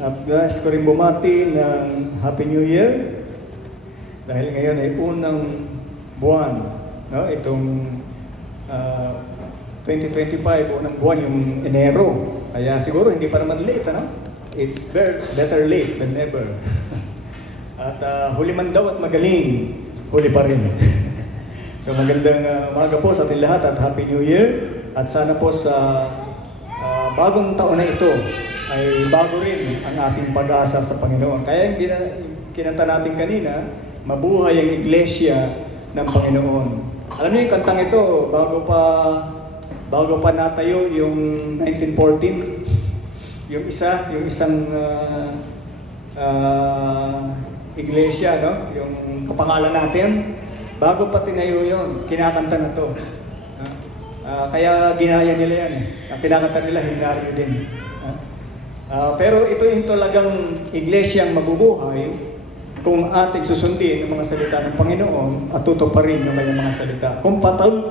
At guys ko rin bumati ng Happy New Year. Dahil ngayon ay unang buwan, no? Itong 2025, unang buwan yung Enero. Kaya siguro hindi pa naman late, ano? It's better late than never. At huli man daw at magaling, huli pa rin. So magandang umaga po sa ating lahat at Happy New Year. At sana po sa bagong taon na ito ay bago rin ang ating pag-asa sa Panginoon. Kaya yung kinanta natin kanina, mabuhay ang iglesia ng Panginoon. Alam niyo yung kantang ito, bago pa natayo yung 1914, yung isang iglesia, no? Yung kapangalan natin, bago pa tinayo yun, kinakanta na to. Kaya ginaya nila yan. Ang kinakanta nila, himnaryo din. Pero ito yung talagang iglesyang mabubuhay kung ating susundin ang mga salita ng Panginoon at tutuparin yung kanyang mga salita. Kung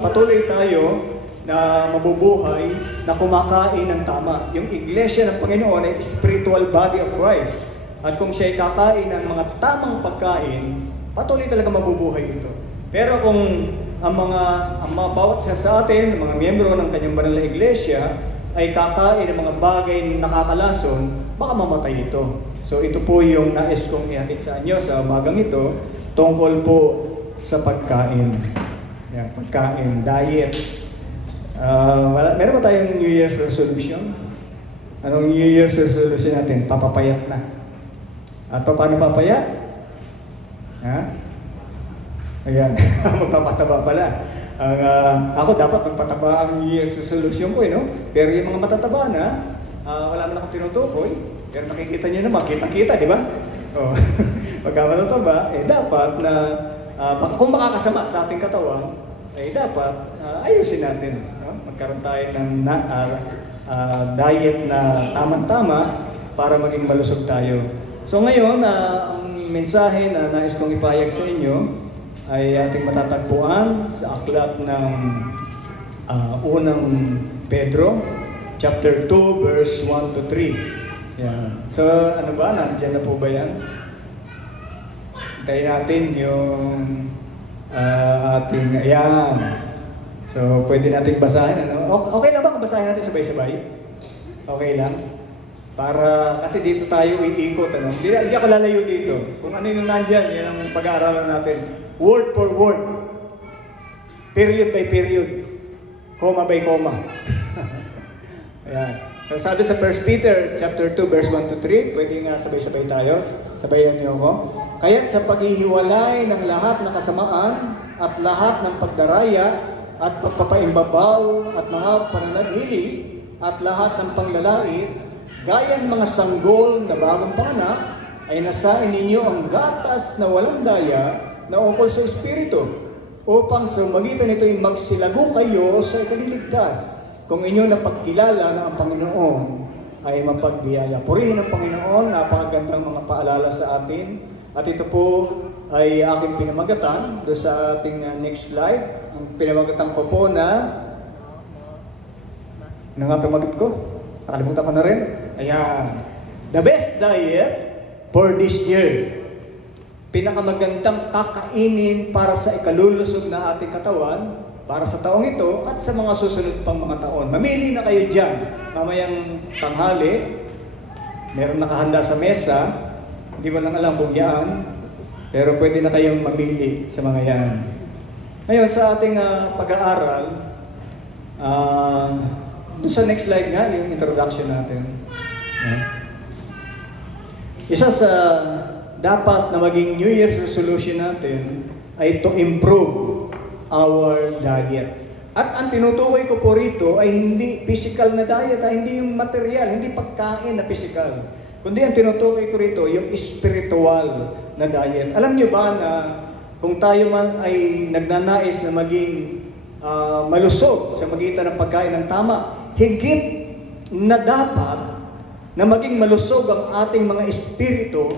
patuloy tayo na mabubuhay, na kumakain ng tama. Yung iglesia ng Panginoon ay spiritual body of Christ. At kung siya ay kakain ng mga tamang pagkain, patuloy talaga mabubuhay ito. Pero kung ang mga bawat isa sa atin, mga miyembro ng kanyang banal na iglesia, ay kakain ng mga bagay na nakakalason, baka mamatay ito. So ito po yung nais kong ihatid sa inyo sa umagang ito, tungkol po sa pagkain. Yan, pagkain, diet. Meron ba tayong New Year's resolution? Anong New Year's resolution natin? Papapayat na. At paano papayat? Ha? Ayan, magpapataba pala. Ako dapat magpataba ang New Year's resolution ko, no? Pero yung mga matataba na, wala man akong tinutukoy. Pero nakikita nyo naman, kita-kita, di ba? Oh. Pagka matataba, dapat na, kung makakasama sa ating katawan, dapat ayusin natin. No? Magkaroon tayo ng diet na tamang-tama para maging malusog tayo. So ngayon, ang mensahe na nais kong ipahayag sa inyo, ay ating matatagpuan sa aklat ng unang Pedro, chapter 2, verse 1 to 3. Yan. So, ano ba? Nandiyan na po ba yan? Hintayin natin yung ating, ayan. So, pwede natin basahin. Ano? Okay lang ba kung basahin natin sabay-sabay? Okay lang? Para, kasi dito tayo iikot. Ano? Hindi ako lalayo dito. Kung ano yung nandyan, yan ang pag-aaralan natin. Word for word. Period by period. Comma by comma. Ayan. So, sabi sa 1 Peter chapter 2 verse 1 to 3, pwede nga sabay-sabay tayo. Sabayan niyo ako. Kaya't sa paghihiwalay ng lahat ng kasamaan at lahat ng pagdaraya at pagpapaimbabaw at mga pananadhili at lahat ng panglalait, gaya ng mga sanggol na bagong panganak, ay nasain ninyo ang gatas na walang daya na ukol sa Espiritu, upang sa magitan nito'y magsilago kayo sa ikaliligtas, kung inyo napagkilala na ang Panginoon ay mapagbiyaya. Purihin ang Panginoon, napakagandang mga paalala sa atin. At ito po ay aking pinamagatan doon sa ating next slide. Ang pinamagatan ko po na, ano nga pamagat ko? Nakalimutan ko na rin. Ayan. The best diet for this year. Pinakamagandang kakainin para sa ikalulusog na ating katawan para sa taong ito at sa mga susunod pang mga taon. Mamili na kayo dyan. Mamayang tanghali, meron nakahanda sa mesa, hindi ko lang alam kung yan, pero pwede na kayong mamili sa mga yan. Ngayon, sa ating pag-aaral, doon sa next slide nga, yung introduction natin. Isa sa dapat na maging New Year's resolution natin ay to improve our diet. At ang tinutukoy ko po rito ay hindi physical na diet, hindi yung material, hindi pagkain na physical. Kundi ang tinutukoy ko rito, yung spiritual na diet. Alam niyo ba na kung tayo man ay nagnanais na maging malusog sa magitan ng pagkain ng tama, higit na dapat na maging malusog ang ating mga espiritu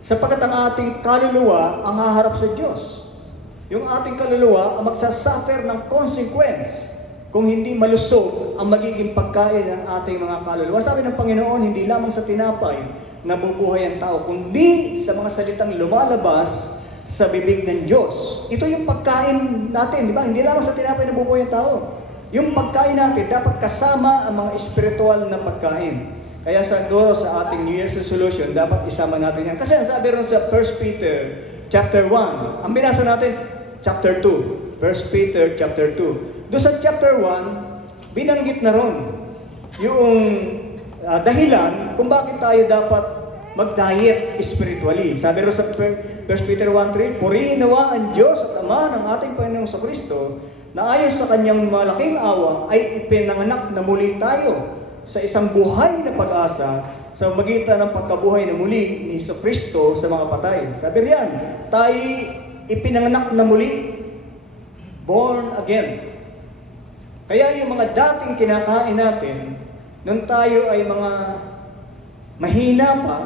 sapagkat ang ating kaluluwa ang haharap sa Diyos. Yung ating kaluluwa ang magsasuffer ng consequence kung hindi malusog ang magiging pagkain ng ating mga kaluluwa. Sabi ng Panginoon, hindi lamang sa tinapay nabubuhay ang tao, kundi sa mga salitang lumalabas sa bibig ng Diyos. Ito yung pagkain natin, di ba? Hindi lamang sa tinapay nabubuhay ang tao. Yung pagkain natin, dapat kasama ang mga espiritual na pagkain. Kaya siguro sa ating New Year's resolution, dapat isama natin yan. Kasi ang sabi ron sa 1 Peter chapter 1, ang binasa natin, chapter 2. 1 Peter chapter 2. Doon sa chapter 1, binanggit na ron yung dahilan kung bakit tayo dapat mag-diet spiritually. Sabi ron sa 1 Peter 1:3, purihin nawa ang Diyos at Ama ng ating Panginoong Kristo na ayon sa kanyang malaking awa ay ipinanganak na muli tayo sa isang buhay na pag-asa sa magitan ng pagkabuhay na muli ni Kristo sa mga patay. Sabi riyan, tayo ipinanganak na muli, born again. Kaya yung mga dating kinakain natin, nung tayo ay mga mahina pa,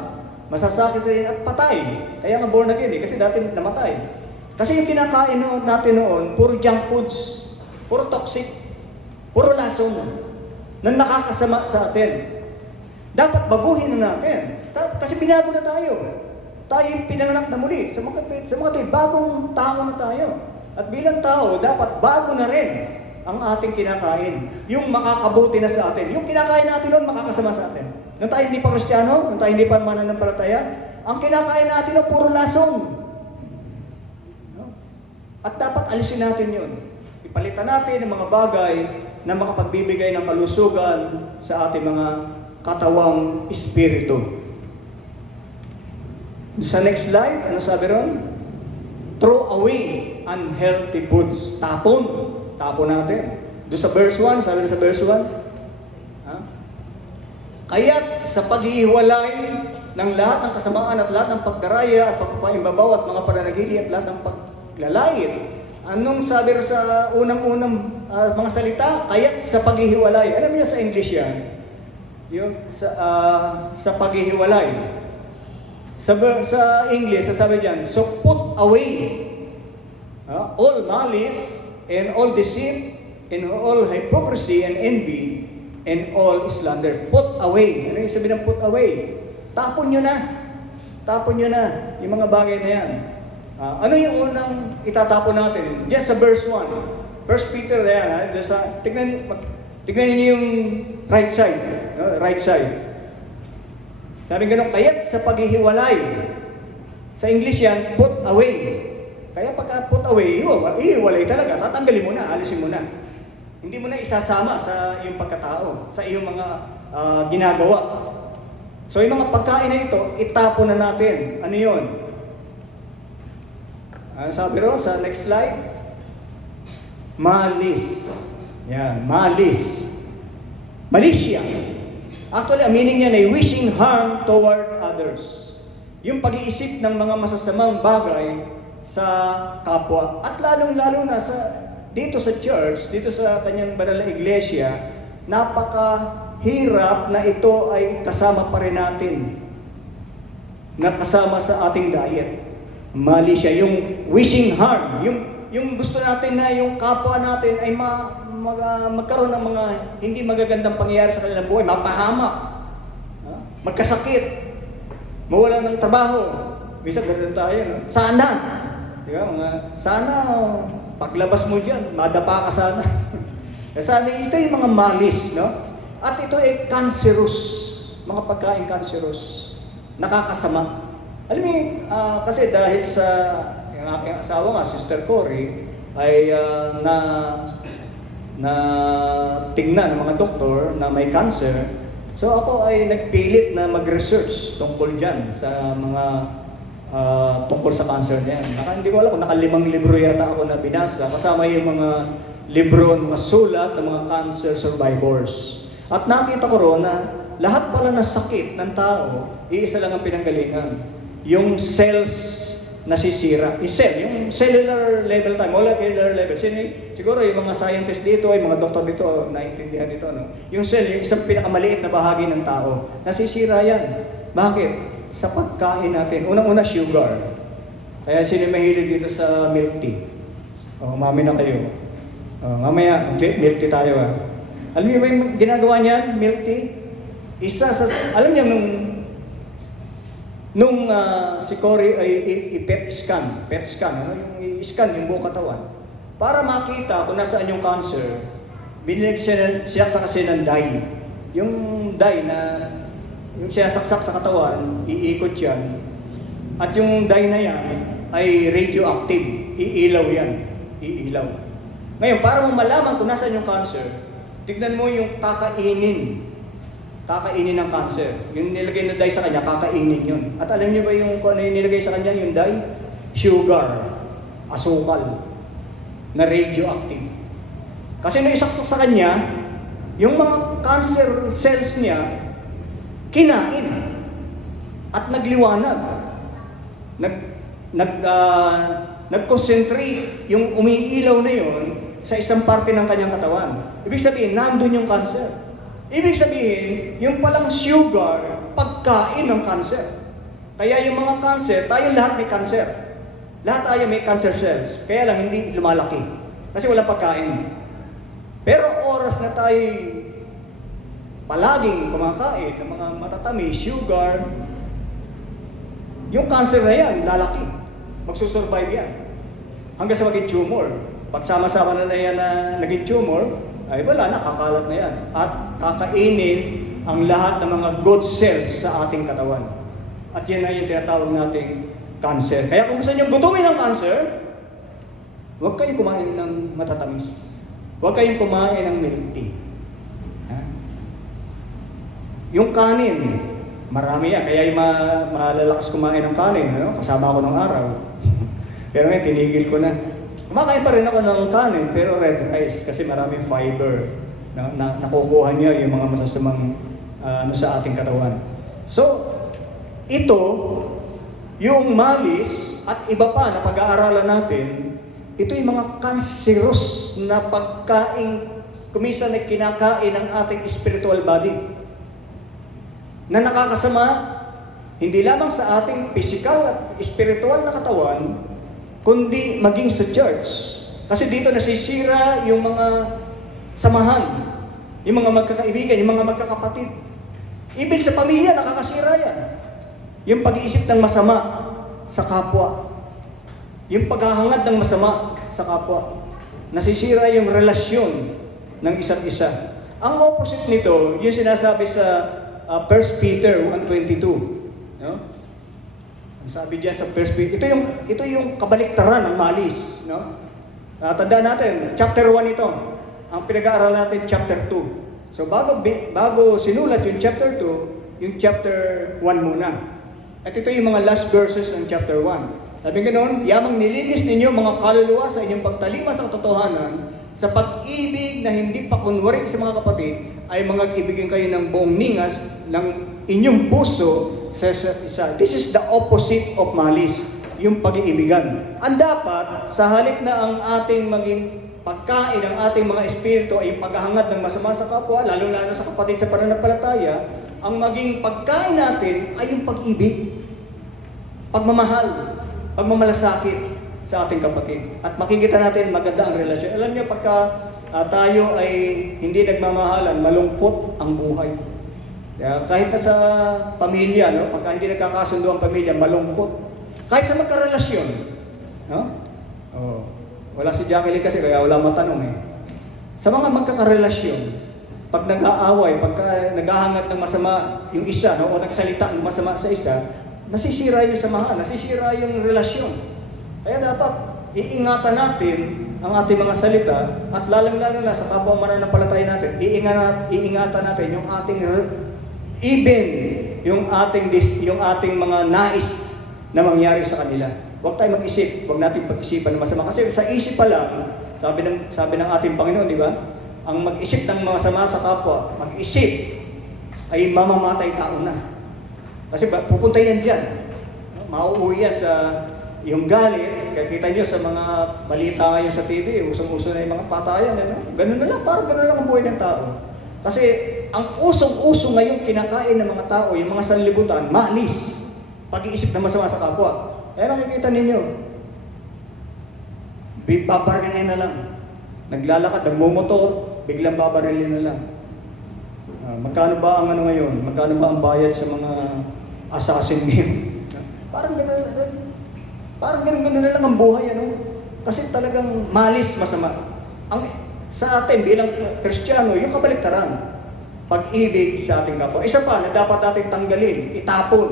masasakit rin at patay. Kaya nga born again kasi dati namatay. Kasi yung kinakain natin noon, puro junk foods, puro toxic, puro lason na nakakasama sa atin. Dapat baguhin na natin. Kasi binago na tayo. Tayo yung pinanganak na muli. Sa mga tuwid, bagong tao na tayo. At bilang tao, dapat bago na rin ang ating kinakain. Yung makakabuti na sa atin. Yung kinakain natin noon, makakasama sa atin. Nung tayo hindi pa Kristiyano, nung tayo hindi pa mananampalataya, ang kinakain natin noon, puro lason. No? At dapat alisin natin yun. Ipalitan natin ang mga bagay na makapagbibigay ng kalusugan sa ating mga katawang espiritu. Sa next slide, ano sabi ron? Throw away unhealthy foods. Tapon natin. Doon sa verse 1, sabi rin sa verse 1, kaya't sa paghihiwalay ng lahat ng kasamaan at lahat ng pagdaraya at pagpapaimbabaw at mga pananagili at lahat ng paglalait. Anong sabi rin sa unang-unang mga salita? Kaya't sa paghihiwalay. Alam niyo sa English yan? Yung sa paghihiwalay. Sa English, sabi diyan, so put away all malice and all deceit and all hypocrisy and envy and all slander. Put away. Ano yung sabi ng put away? Tapon nyo na. Tapon nyo na yung mga bagay na yan. Ano yung unang itatapon natin? Just sa verse 1. First Peter na yan. Tignan niyo yung right side. Right side. Sabi ganun, kaya't sa paghihiwalay. Sa English yan, put away. Kaya pagka put away, ihiwalay talaga. Tatanggalin mo na, alisin mo na. Hindi mo na isasama sa iyong pagkatao, sa iyong mga ginagawa. So yung mga pagkain na ito, itapon na natin. Ano yun? Sabi ro sa next slide, malice. Yan, malice. Malicia. Actually, ang meaning niya ay wishing harm toward others. Yung pag-iisip ng mga masasamang bagay sa kapwa. At lalong-lalo na dito sa church, dito sa kanyang banal na iglesia, napakahirap na ito ay kasama pa rin natin. Na kasama sa ating diet. Mali siya. Yung wishing harm. Yung gusto natin na yung kapwa natin ay magkaroon ng mga hindi magagandang pangyayari sa kanilang buhay. Mapahamak. Magkasakit. Mawalan ng trabaho. Minsan ganun tayo. No? Sana. Diba? Sana paglabas mo dyan, madapa ka sana. Sabi, ito yung mga malis, no? At ito ay cancerous. Mga pagkain cancerous. Nakakasama. Alam mo, kasi dahil sa yung aking asawa nga, Sister Cory, ay na tingnan ng mga doktor na may cancer. So ako ay nagpilit na mag-research tungkol dyan sa mga tungkol sa cancer niyan. Hindi ko alam kung 5 libro yata ako na binasa, kasama yung mga libro, mga sulat ng mga cancer survivors. At nakita ko ron na lahat pala na sakit ng tao, iisa lang ang pinanggalingan. Yung cells nasisira. Yung cellular level tayo, molecular level. Siguro yung mga scientists dito, yung mga doktor dito, naiintindihan dito. No? Yung cell, yung isang pinakamaliit na bahagi ng tao, nasisira yan. Bakit? Sa pagkain natin. Unang-una, sugar. Kaya sino mahilig dito sa milk tea? Mami na kayo. Mamaya, milk tea tayo Alam niyo ba yung ginagawa niyan, milk tea? Alam niyo nung si Cory ay i-PET scan, yung i-scan yung buong katawan, para makita kung nasaan yung cancer, binigyan siya sa kasi ng dye. Yung dye na, yung sinasaksak sa katawan, iikot yan, at yung dye na yan ay radioactive, iilaw yan, iilaw. Ngayon, para mo malaman kung nasaan yung cancer, tignan mo yung kakainin ng cancer. Yung nilagay na dye sa kanya, kakainin yun. At alam niyo ba kung ano yung nilagay sa kanya, yung dye? Sugar, asukal, na radioactive. Kasi nung isaksak sa kanya, yung mga cancer cells niya, kinain at nagliwanag. Nag-concentrate yung umiilaw na yon sa isang parte ng kanyang katawan. Ibig sabihin, nandun yung cancer. Ibig sabihin, yung palang sugar, pagkain ng cancer. Kaya yung mga cancer, tayo lahat may cancer. Lahat tayo may cancer cells. Kaya lang hindi lumalaki. Kasi walang pagkain. Pero oras na tayo palaging kumakain ng mga matatamis, sugar, yung cancer na yan, lalaki. Magsusurvive yan. Hanggang sa maging tumor. Pagsama-sama na yan na naging tumor, ay wala na, kakalat na yan. At kakainin ang lahat ng mga good cells sa ating katawan. At yan na yung tinatawag nating cancer. Kaya kung gusto nyo gutumin ng cancer, huwag kayong kumain ng matatamis. Huwag kayong kumain ng milk tea. Yung kanin, marami yan. Kaya yung malalakas kumain ng kanin. Kasama ako ng araw. Pero ngayon, tinigil ko na. Kumakain pa rin ako ng kanin, pero red rice. Kasi maraming fiber na nakukuha niya yung mga masasamang sa ating katawan. So, ito, yung malis at iba pa na pag-aaralan natin, ito yung mga cancerous na pagkain, kumisa na kinakain ng ating spiritual body. Na nakakasama, hindi lamang sa ating physical at spiritual na katawan, kundi maging sa church. Kasi dito nasisira yung mga samahan, yung mga magkakaibigan, yung mga magkakapatid. Even sa pamilya, nakakasira yan. Yung pag-iisip ng masama sa kapwa. Yung paghahangad ng masama sa kapwa. Nasisira yung relasyon ng isa't isa. Ang opposite nito, yung sinasabi sa 1 Peter 1:22. No? Ang sabi diyan sa 1 Peter, ito yung kabaliktaran ng malis. No? Tandaan natin, chapter 1 ito. Ang pinag-aaral natin, chapter 2. So bago sinulat yung chapter 2, yung chapter 1 muna. At ito yung mga last verses ng chapter 1. Sabi ganoon, yamang nilinis ninyo mga kaluluwa sa inyong pagtalima sa katotohanan, sa pag-ibig na hindi pa kunwari sa mga kapatid, ay mga ibigin kayo ng buong ningas ng inyong puso sa isa. This is the opposite of malice, yung pag-iibigan. Ang dapat, sa halip na ang ating maging pagkain, ang ating mga espiritu ay paghahangad ng masama sa kapwa, lalo-lalo sa kapatid sa pananampalataya, ang maging pagkain natin ay yung pag-ibig, pagmamahal, pagmamalasakit sa ating kapatid. At makikita natin maganda ang relasyon. Alam niyo, pagka tayo ay hindi nagmamahalan, malungkot ang buhay. Kahit na sa pamilya, no? Pagka hindi nagkakasundo ang pamilya, malungkot. Kahit sa magkarelasyon. No? Wala si Jacqueline kasi, kaya wala matanong Sa mga magkakarelasyon, pag nag-aaway, pagka naghahangad ng masama yung isa, no? O nagsalita ng masama sa isa, nasisira yung samahan, nasisira yung relasyon. Kaya dapat iingatan natin ang ating mga salita at lalang-lalo na sa kapwa mananampalataya natin, iingatan natin yung ating yung ating mga nais na mangyari sa kanila. Huwag tayo mag-isip, huwag natin pag-isipan ng masama. Kasi sa isip pa lang, sabi ng ating Panginoon, di ba? Ang mag-isip ng masama sa kapwa, mag-isip ay mamamatay tao na. Kasi pupunta yan dyan. Mauuwi yan sa yung galit. Kaya kita nyo sa mga balita ngayon sa TV, usong-uso na yung mga patayan. Ganun na lang, parang ganun lang ang buhay ng tao. Kasi ang usong-uso ngayon kinakain ng mga tao, yung mga sanlibutan, malis. Pag-iisip na masama sa kapwa. Kaya nakikita ninyo, babarganin na lang. Naglalakad, nagmumotor, biglang babarilin na lang. Magkano ba ang ano ngayon? Magkano ba ang bayad sa mga assassin ngayon? Parang gano'n na lang ang buhay, ano? Kasi talagang malis, masama. Sa atin bilang Kristiyano, yung kabaliktaran, pag-ibig sa ating kapwa. Isa pa na dapat natin tanggalin, itapon,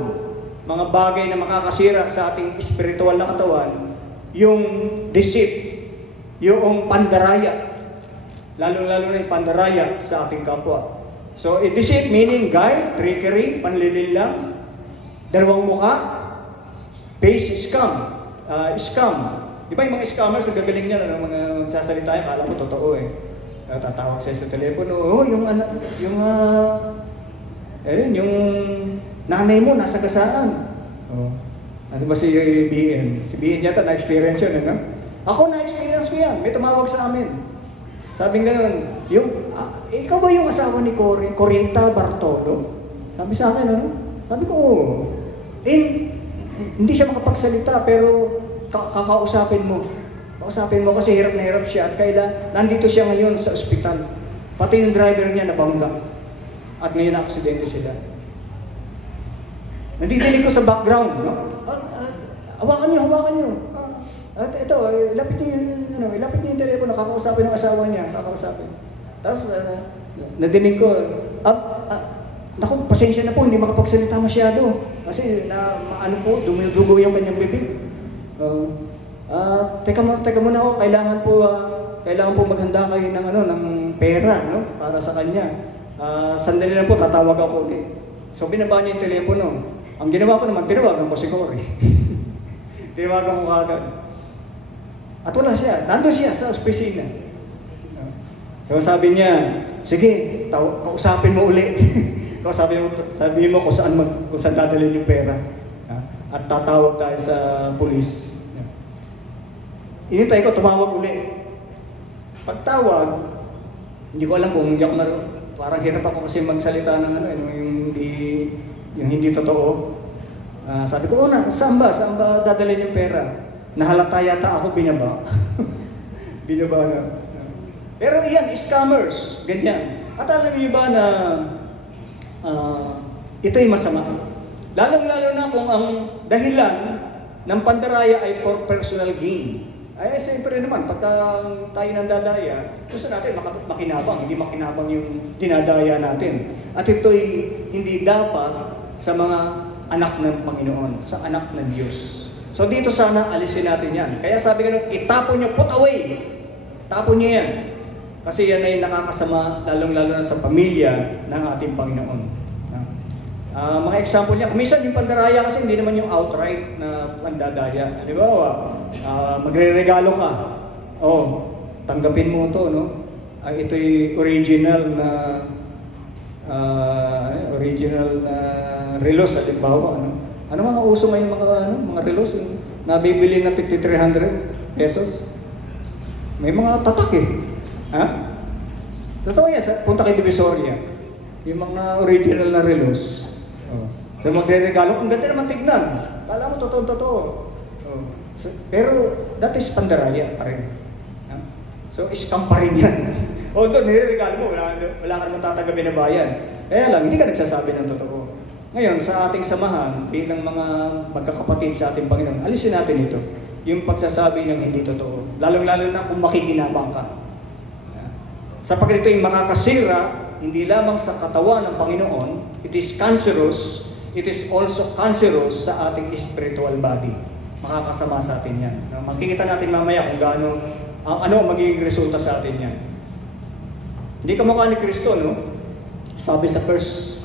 mga bagay na makakasira sa ating espiritual na katawan, yung deceit, yung pandaraya, lalo-lalo na yung pandaraya sa ating kapwa. So, deceit meaning guile, trickery, panlilin, dalawang muka, base, scam. Di ba yung mga scammers, ang gagaling niya, mga magsasalita, akala mo totoo eh. Tatawag siya sa telepono, yung nanay mo nasa gasaan. Ano ba si BN? Si BN yata na-experience yun, ano? Ako na-experience ko yan, may tumawag sa amin. Sabing gano'n, ikaw ba yung asawa ni Corita Bartolo? Sabi sa akin, ano? Sabi ko, hindi siya makapagsalita, pero kakausapin mo. Kausapin mo kasi hirap na hirap siya at nandito siya ngayon sa ospital. Pati yung driver niya nabangga. At ngayon na-aksidente sila. Nandidinig ko sa background, no? Hawakan niyo. Ito, ilapit niyo yung telepono, kakausapin ng asawa niya, kakausapin. Tapos, nadinig ko, naku, pasensya na po, hindi makapagsalita masyado. Kasi, dumidugo yung kanyang bibig. Teka muna ako, kailangan po maghanda kayo ng pera, no? Para sa kanya. Sandali lang po, tatawag ako ulit. So, binaba niya yung telepono. Ang ginawa ko naman, tinawagan ko si Cory. Tinawagan ko kagad. At wala siya. Nandun siya sa opisina. So, sabi niya, sige, kausapin mo uli. Sabi mo kung saan dadalhin yung pera. At tatawag tayo sa pulis. Inintay ko, tumawag uli. Pagtawag, hindi ko alam kung parang hirap ako kasi magsalita ng yung hindi totoo. Sabi ko, saan ba dadalhin yung pera? Nahalata yata ako, binaba. Binaba na. Pero yan, scammers, ganyan. At alam niyo ba na ito'y masama? Lalong-lalo na kung ang dahilan ng pandaraya ay for personal gain. Ay, siyempre naman, pagka tayo nandadaya, gusto natin makinabang, hindi makinabang yung dinadaya natin. At ito'y hindi dapat sa mga anak ng Panginoon, sa anak ng Diyos. So dito sana alisin natin yan. Kaya sabi ko, itapon nyo, put away. Tapon nyo yan. Kasi yan ay nakakasama, lalong-lalo na sa pamilya ng ating Panginoon. Mga example niya, minsan yung pandaraya kasi hindi naman yung outright na pandadaya. Halimbawa, magre-regalo ka. Tanggapin mo ito, no? Ito'y original na relos, halimbawa, ano? Ano mga uso ngayon mga relos? Nabibili na 300 pesos. May mga tatak eh. Ha? Totoo yan, punta kay Divisoria. Yung mga original na relos. So magre-regalo, ang ganda naman tignan. Kala mo totoo. Pero that is pandaraya pa rin. So scam pa rin yan. Although nire-regalo mo, wala ka naman tatanggapin na bayan. Kaya lang, hindi ka nagsasabi ng totoo. Ngayon, sa ating samahan, bilang mga magkakapatid sa ating Panginoon, alisin natin ito. Yung pagsasabi ng hindi totoo. Lalong-lalo na kung makikinabang ka. Sapagkat ito yung makakasira, hindi lamang sa katawan ng Panginoon, it is cancerous, it is also cancerous sa ating spiritual body. Makakasama sa atin yan. Makikita natin mamaya kung ano ang magiging resulta sa atin yan. Hindi ka mukha ni Kristo, no? Sabi sa 1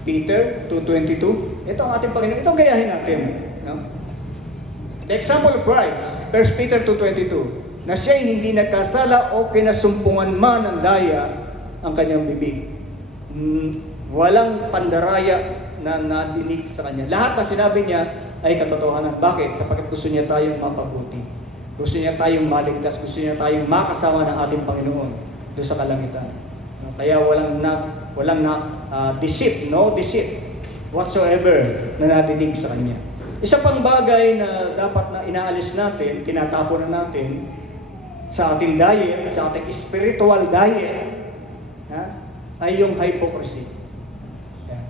Peter 2:22, ito ang ating Panginoon. Ito ang gayahin natin. No? The example of Christ, 1 Peter 2:22, na siya'y hindi nagkasala o kinasumpungan man ng daya ang kanyang bibig. Walang pandaraya na nadinig sa kanya. Lahat na sinabi niya ay katotohanan. Bakit? Sapagkat gusto niya tayong mapabuti. Gusto niya tayong maligtas. Gusto niya tayong makasama ng ating Panginoon doon sa kalangitan. Kaya walang deceit, no deceit whatsoever na nadinig sa kanya. Isa pang bagay na dapat na inaalis natin, tinatapon na natin, sa ating diet, sa ating spiritual diet, ay yung hypocrisy. Yan.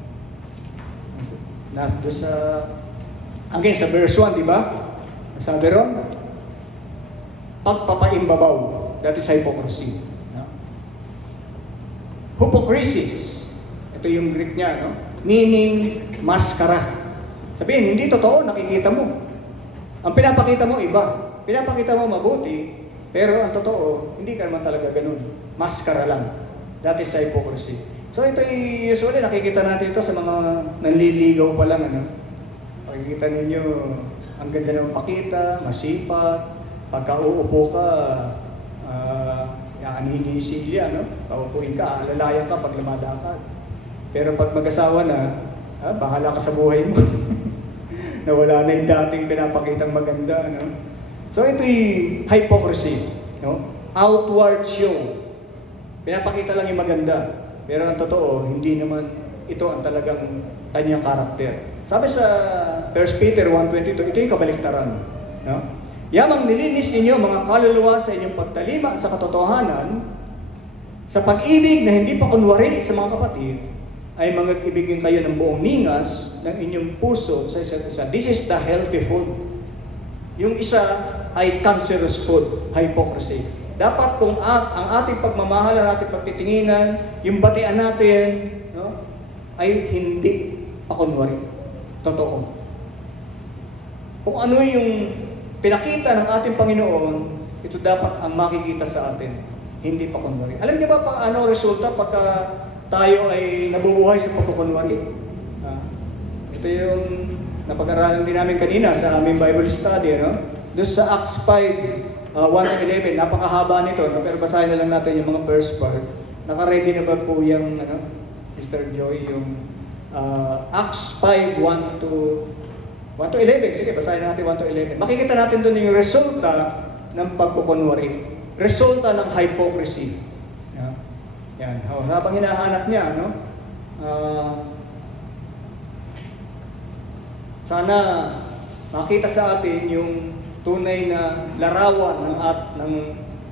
Doon sa, again, sa verse 1, di ba? Sabi ron, pagpapaimbabaw, that is hypocrisy. Hypocrisis, ito yung Greek niya, no? Meaning, maskara. Sabihin, hindi totoo, nakikita mo. Ang pinapakita mo, iba. Pinapakita mo mabuti, pero ang totoo, hindi ka naman talaga ganun. Maskara lang. That is hypocrisy. So ito usually nakikita natin ito sa mga nanliligaw pa lang. Ano? Makikita ninyo, ang ganda ng pakita, masipag, pagka uupo ka, yaaninin siya, no? Paupuin ka, alalayan ka pag lumadakad. Pero pag mag-asawa na, bahala ka sa buhay mo. Nawala na yung dating pinapakitang maganda. No? So ito'y hypocrisy. No? Outward show. Pinapakita lang yung maganda. Pero ang totoo, hindi naman ito ang talagang kanyang karakter. Sabi sa 1 Peter 1:22, ito yung kabaliktaran. No? Yamang nilinis ninyo mga kaluluwa sa inyong pagtalima sa katotohanan, sa pag-ibig na hindi pa kunwari sa mga kapatid, ay mag-ibigin kayo ng buong ningas ng inyong puso sa isa't isa. This is the healthy food. Yung isa ay cancerous food, hypocrisy. Dapat kung ang ating pagmamahal, ang ating pagtitinginan, yung batian natin, no, ay hindi pa kunwari. Totoo. Kung ano yung pinakita ng ating Panginoon, ito dapat ang makikita sa atin. Hindi pa kunwari. Alam niyo ba ano resulta pagka tayo ay nabubuhay sa pagkukunwari? Ito yung napag-aralan din namin kanina sa aming Bible study. No? Doon sa Acts 5, 1-11, napakahaba nito. No? Pero basahin na lang natin yung mga first part. Naka-ready na ba po yung Sister Joy, yung Acts 5, 1-11. Sige, basahin natin 1-11. Makikita natin doon yung resulta ng pagkukunwari. Resulta ng hypocrisy. Yan. Habang hinahanap niya, no? Sana makita sa atin yung tunay na larawan ng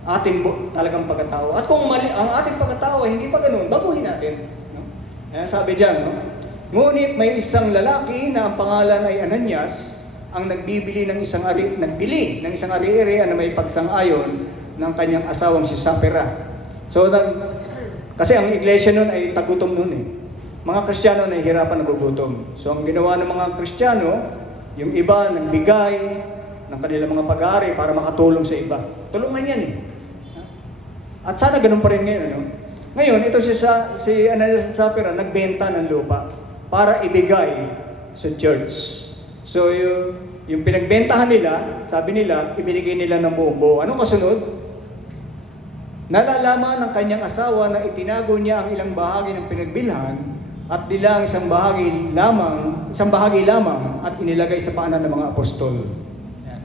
ating talagang pagkatao. At kung mali ang ating pagkatao ay hindi pa ganoon, baguhin natin. No? Sabi diyan, no? Ngunit may isang lalaki na ang pangalan ay Ananias, ang nagbili ng isang ari-iri na may pagsang-ayon ng kanyang asawang si Sapphira. So, kasi ang iglesia nun ay tagutom nun eh. Mga Kristiyano na hirapan nagugutom. So, ang ginawa ng mga Kristiyano, yung iba nagbigay ng kanilang mga pag-aari para makatulong sa iba. Tulungan yan eh. At sana ganun pa rin ngayon. Ano? Ngayon, ito si Ananias at Sapphira nagbenta ng lupa para ibigay sa church. So, yung pinagbentahan nila, sabi nila, ibinigay nila ng buo. Anong kasunod? Nalalaman ng kanyang asawa na itinago niya ang ilang bahagi ng pinagbilhan at nilang isang bahagi lamang at inilagay sa paanan ng mga apostol. Yan.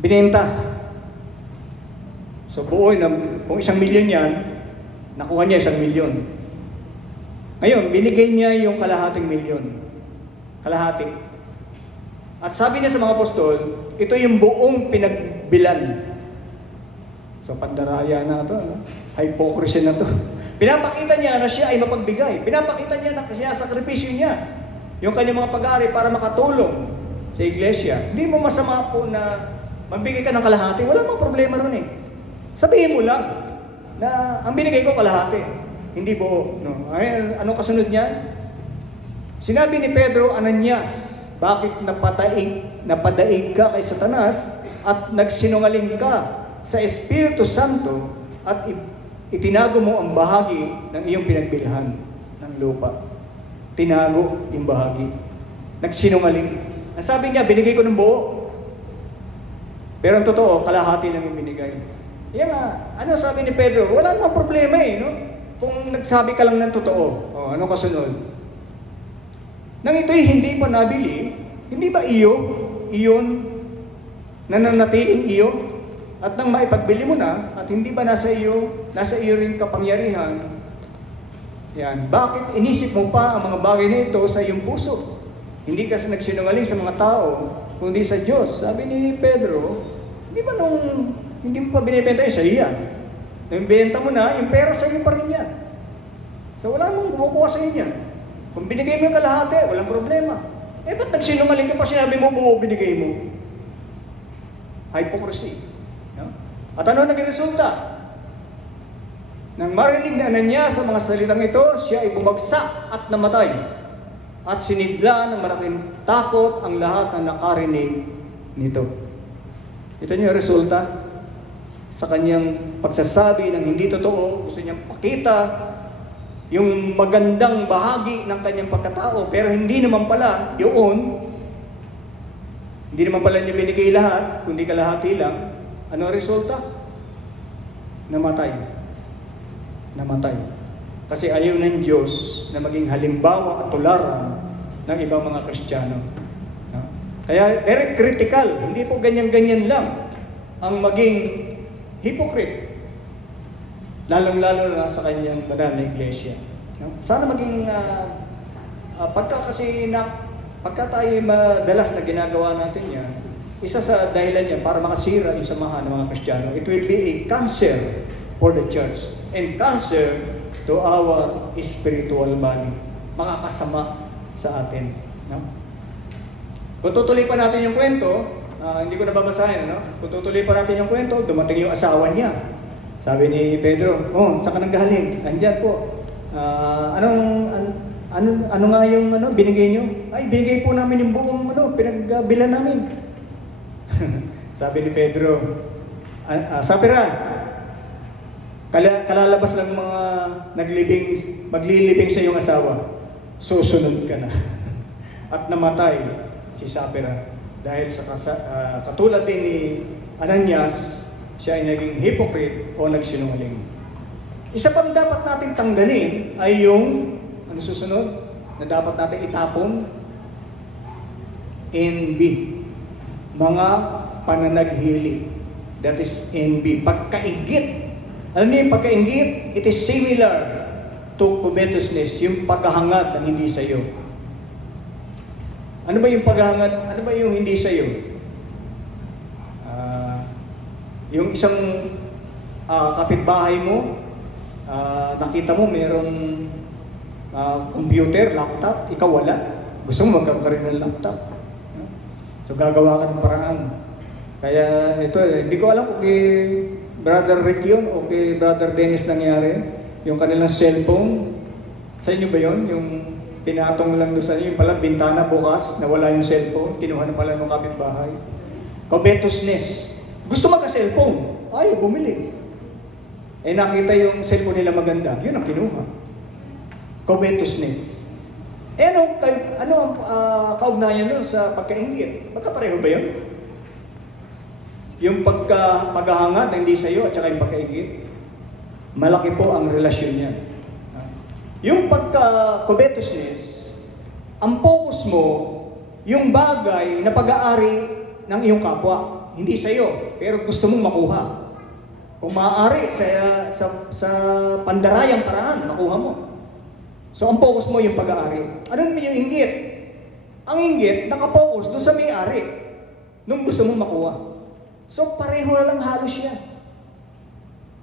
Binenta. So buo kung 1 milyon yan, nakuha niya 1 milyon. Ngayon, binigay niya yung kalahating milyon. Kalahati. At sabi niya sa mga apostol, ito yung buong pinagbilan. So, pandaraya na ito, no? Hypocrisy na ito. Pinapakita niya na siya ay mapagbigay. Pinapakita niya na sinasakripisyo niya yung kanyang mga pag-aari para makatulong sa iglesia. Hindi mo masama po na magbigay ka ng kalahati. Wala mang problema ron eh. Sabihin mo lang na ang binigay ko kalahati. Hindi buo. No? Anong kasunod niya? Sinabi ni Pedro, Ananias, bakit napadaig ka kay Satanas at nagsinungaling ka sa Espiritu Santo at itinago mo ang bahagi ng iyong pinagbilhan ng lupa. Tinago yung bahagi. Nagsinungaling. Ang sabi niya, binigay ko ng buo. Pero ang totoo, kalahati lang yung binigay. Yan nga, ano sabi ni Pedro? Wala namang problema eh, no? Kung nagsabi ka lang ng totoo. O, ano kasunod? Nang ito'y hindi pa nabili, hindi ba iyon, nananatiling iyo? At nang maipagbili mo na, at hindi ba nasa iyo rin kapangyarihan, yan, bakit inisip mo pa ang mga bagay na ito sa iyong puso? Hindi ka nagsinungaling sa mga tao, kundi sa Diyos. Sabi ni Pedro, di ba nung Hindi mo pa binibenta yun, sa'yo yan. Nung benta mo na, yung pera sa'yo pa rin yan. So wala mong kumukuha sa'yo yan. Kung binigay mo yung kalahati, walang problema. Eh, ba't nagsinungaling ka pa sinabi mo binigay mo? Hypocrisy. No? At ano naging resulta? Nang marinig na Ananias sa mga salitang ito, siya ay bumagsak at namatay. At sinidla ng malaking takot ang lahat na nakarinig nito. Ito niyo yung resulta sa kanyang pagsasabi ng hindi totoo. Gusto niyang pakita yung magandang bahagi ng kanyang pagkatao, pero hindi naman pala yun. Hindi naman pala niya binigay lahat, kundi kalahati lang. Ano ang resulta? Namatay. Kasi ayaw ng Diyos na maging halimbawa at tularan ng ibang mga Kristiyano. No? Kaya very critical, hindi po ganyan-ganyan lang ang maging hypocrite. Lalong-lalo na sa kanyang banal na iglesia. No? Sana maging, pagka tayo madalas na ginagawa natin yan, isa sa dahilan niya para makasira yung samahan ng mga Kristiyano, it will be a cancer for the church and cancer to our spiritual body. Makakasama sa atin. No? Kung tutuloy pa natin yung kwento, hindi ko nababasahin, no? Kung tutuloy pa natin yung kwento, dumating yung asawa niya. Sabi ni Pedro, saan ka nanggaling? Andyan po. Ano nga yung binigay nyo? Ay, binigay po namin yung buong pinagbilan namin. Sabi ni Pedro, Sapira, kalalabas lang mga maglilibing sa iyong asawa, susunod ka na. At namatay si Sapira dahil sa katulad din ni Ananias, siya ay naging hypocrite o nagsinungaling. Isa pang dapat natin tanggalin ay yung susunod na dapat natin itapon, envy. Mga pananaghili. That is envy. Pagkaingit. Alam niyo yung pagkaingit? It is similar to covetousness, yung paghahangad ng hindi sa iyo. Ano ba yung paghahangad? Ano ba yung hindi sa iyo? Yung isang kapitbahay mo, nakita mo mayroong computer, laptop, ikaw wala. Gusto mo magkaroon ka rin ng laptop. So gagawa ka ng paraan. Kaya ito, hindi ko alam kung kay Brother Rick yun o kay Brother Dennis nangyari. Yung kanilang cellphone, sa inyo ba yun? Yung pinatong lang doon sa inyo, yung palang bintana bukas, nawala yung cellphone, kinuha na pala ng kapitbahay. Covetousness. Gusto magka-cellphone, ayaw bumili. Eh nakita yung cellphone nila maganda, yun ang kinuha. Covetousness. Eh ano ang kaugnayan nun sa pagkaingit? Magkapareho ba yun? Yung paghahangad na hindi sa iyo at saka yung pagkaingit, malaki po ang relasyon niya. Yung pagka-covetousness, ang focus mo, yung bagay na pag-aari ng iyong kapwa, hindi sa iyo, pero gusto mong makuha. Kung maaari sa pandarayang paraan, makuha mo. So ang focus mo yung pag-aari. Ano naman yung inggit? Ang inggit, nakapokus doon sa may-ari nung gusto mong makuha. So pareho na lang halos yan.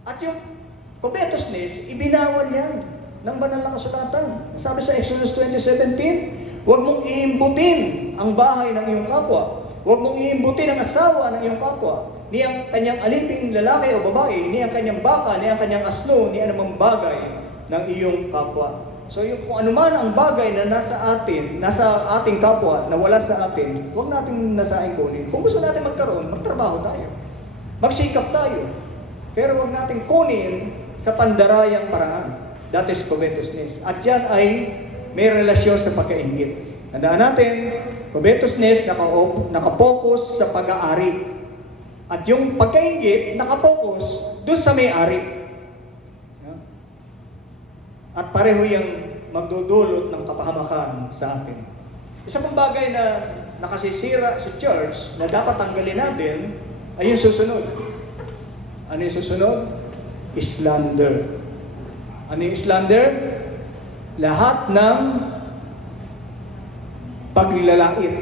At yung covetousness, ibinawal yan ng banal na kasulatan. Sabi sa Exodus 20:17, huwag mong iimbutin ang bahay ng iyong kapwa. Huwag mong iimbutin ang asawa ng iyong kapwa. Ni ang kanyang aliping lalaki o babae, ni ang kanyang baka, ni ang kanyang asno, ni anumang bagay ng iyong kapwa. So yung kung anuman ang bagay na nasa ating kapwa, na wala sa atin, huwag natin nasaing kunin. Kung gusto natin magkaroon, magtrabaho tayo. Magsikap tayo. Pero huwag natin kunin sa pandarayang paraan. That is covetousness. At yan ay may relasyon sa pagkainggit. Tandaan natin, covetousness nakapokus sa pag-aari. At yung pagkainggit nakapokus doon sa may-ari. At pareho yung magdudulot ng kapahamakan sa atin. Isa pang bagay na nakasisira sa church na dapat tanggalin natin ay yung susunod. Ano yung susunod? Slander. Ano yung slander? Lahat ng panglalait.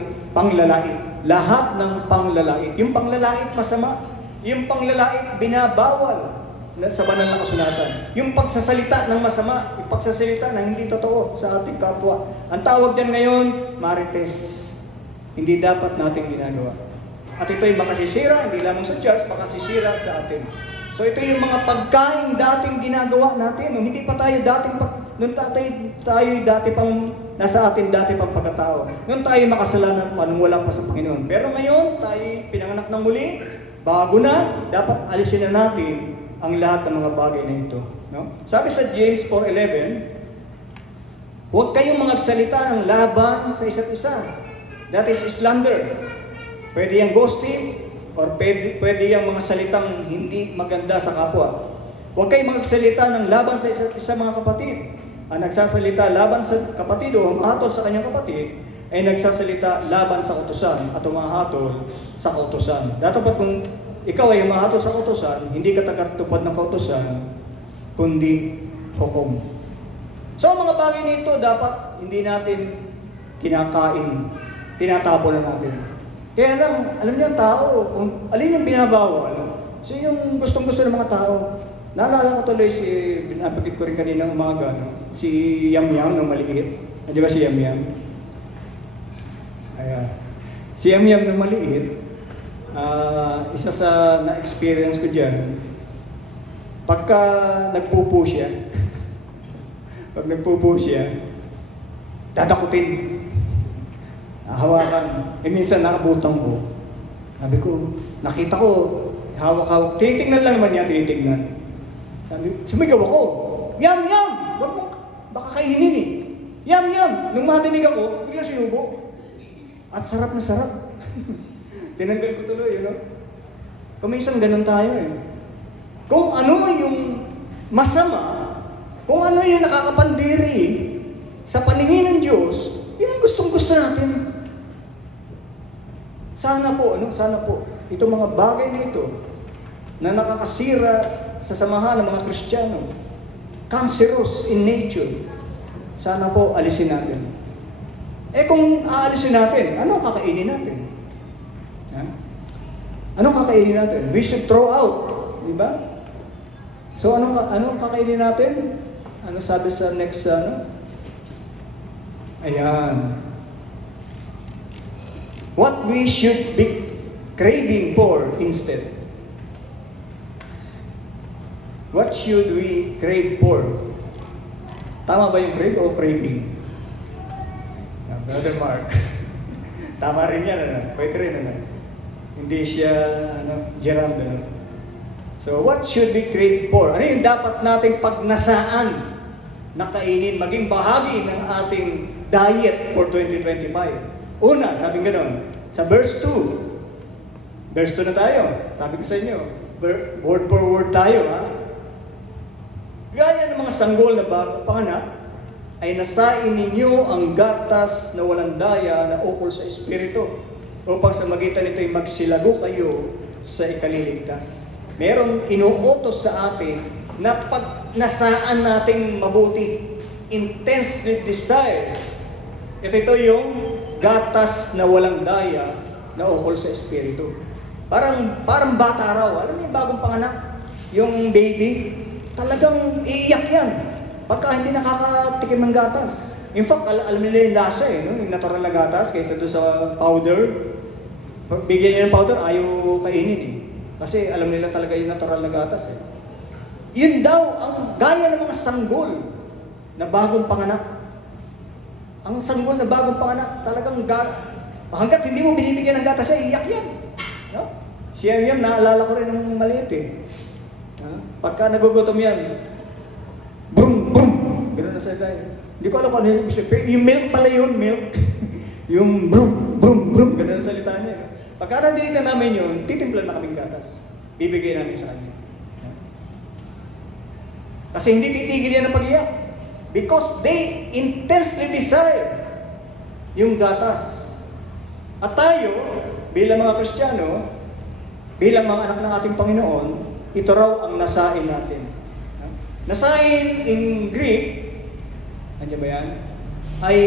Lahat ng panglalait. Yung panglalait masama. Yung panglalait, binabawal sa banal na kasulatan. Yung pagsasalita ng masama, yung pagsasalita na hindi totoo sa ating kapwa. Ang tawag dyan ngayon, marites. Hindi dapat natin ginagawa. At ito'y makasisira, hindi lamang sa church, makasisira sa atin. So ito yung mga pagkain dating ginagawa natin. Nung hindi pa tayo dating, nung tayo dati pang, nasa atin dati pang pagkatao. Nung tayo makasalanan pa, nung wala pa sa Panginoon. Pero ngayon, tayo pinanganak ng muli, bago na, dapat alisin na natin ang lahat ng mga bagay na ito. No? Sabi sa James 4:11, huwag kayong magsalita ng laban sa isa't isa. That is slander. Pwede yung ghosting, or pwede yung mga salitang hindi maganda sa kapwa. Huwag kayong magsalita ng laban sa isa't isa, mga kapatid. Ang nagsasalita laban sa kapatid o humahatol sa kanyang kapatid, ay nagsasalita laban sa kautusan at humahatol sa kautusan. Dapat kung ikaw ay humahatol sa kautusan, hindi ka tagatupad ng kautusan, kundi hukom. So, mga bagay nito dapat hindi natin kinakain, tinatapon na natin. Kaya lang, alam niyo ang tao, kung alin yung binabawal, so yung gustong-gusto ng mga tao. Naalala ko tuloy binabagit ko rin kanina umaga, no? Si Yam Yam nung maliit. Di ba si Yam Yam? Ayan. Si Yam Yam nung maliit, isa sa na-experience ko dyan, pagka nagpupo siya, pag nagpupo siya, dadakutin. Hawakan. Minsan nakabutan ko. Sabi ko, nakita ko, hawak-hawak. Tinitignan lang naman niya, tinitignan. Sabi, sumigaw ako. Yam, yam! Wag mo, baka kainin eh. Yam, yam! Nung madinig ako, bigla sinubo. At sarap na sarap. Tinanggal ko tuloy, you know? Kung minsan ganun tayo eh. Kung ano yung masama, kung ano yung nakakapandiri sa paningin ng Diyos, yun ang gustong-gusto natin. Sana po, itong mga bagay na ito na nakakasira sa samahan ng mga Kristiyano, cancerous in nature, sana po alisin natin. Eh kung aalisin natin, anong kakainin natin? Ha? Anong kakainin natin? We should throw out, di ba? So anong kakainin natin? Ano sabi sa next Ayan. What we should be craving for instead. What should we crave for? Tama ba yung crave o craving? Brother Mark. Tama rin yan, ano? Pwede rin, ano? Hindi siya, Gerald, ano? So, what should we crave for? Ano yung dapat nating pagnasaan na kainin, maging bahagi ng ating diet for 2025? Una, sabi gano'n, sa verse 2. Verse 2 na tayo. Sabi ko sa inyo, word for word tayo, ha? Gaya ng mga sanggol na bago panganak, ay nasain ninyo ang gatas na walang daya na ukol sa Espiritu, upang sa magitan nito ay magsilago kayo sa ikaliligtas. Merong inuutos sa atin na pagnasaan nating mabuti, intensely desire. Ito yung gatas na walang daya na ukol sa Espiritu. Parang bata raw. Alam niyo yung bagong panganak? Yung baby, talagang iiyak yan pagka hindi nakakatikim ng gatas. In fact, alam nila yung lasa no? Yung natural na gatas kaysa doon sa powder. Pag bigyan niya ng powder, ayaw kainin eh. Kasi alam nila talaga yung natural na gatas eh. Yun daw ang gaya ng mga sanggol na bagong panganak. Ang sanggol na bagong panganak, talagang hanggat hindi mo binibigyan ng gatas, ay iyak yan. No? Siya yan, naalala ko rin ng maliit eh. Pagka nagugutom yan, brum, brum, gano'n na sa tayo. Hindi ko alam kung ano yung milk pala yun, milk. Yung brum, brum, brum, gano'n na salita niya. Pagka nandinig na namin yun, titimplan na kaming gatas. Bibigay namin sa kanya. Kasi hindi titigil yan ng pag-iyak. Because they intensely desire yung gatas. At tayo, bilang mga Kristiyano, bilang mga anak ng ating Panginoon, ito raw ang nasain natin. Nasain in Greek, ano ba yan? Ay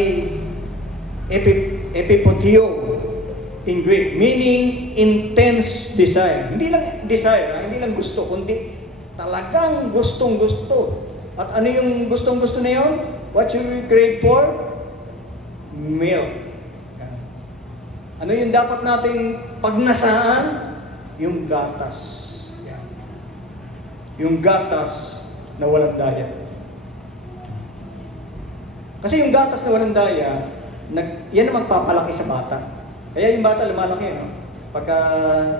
epipotio. in Greek, meaning intense desire. Hindi lang desire, hindi lang gusto, kundi talagang gustong-gusto. At ano yung gustong-gusto na yun? What should we crave for? Milk. Ano yung dapat nating pagnasaan? Yung gatas. Yung gatas na walang daya. Kasi yung gatas na walang daya, yan ang magpapalaki sa bata. Kaya yung bata lumalaki, no? Pagka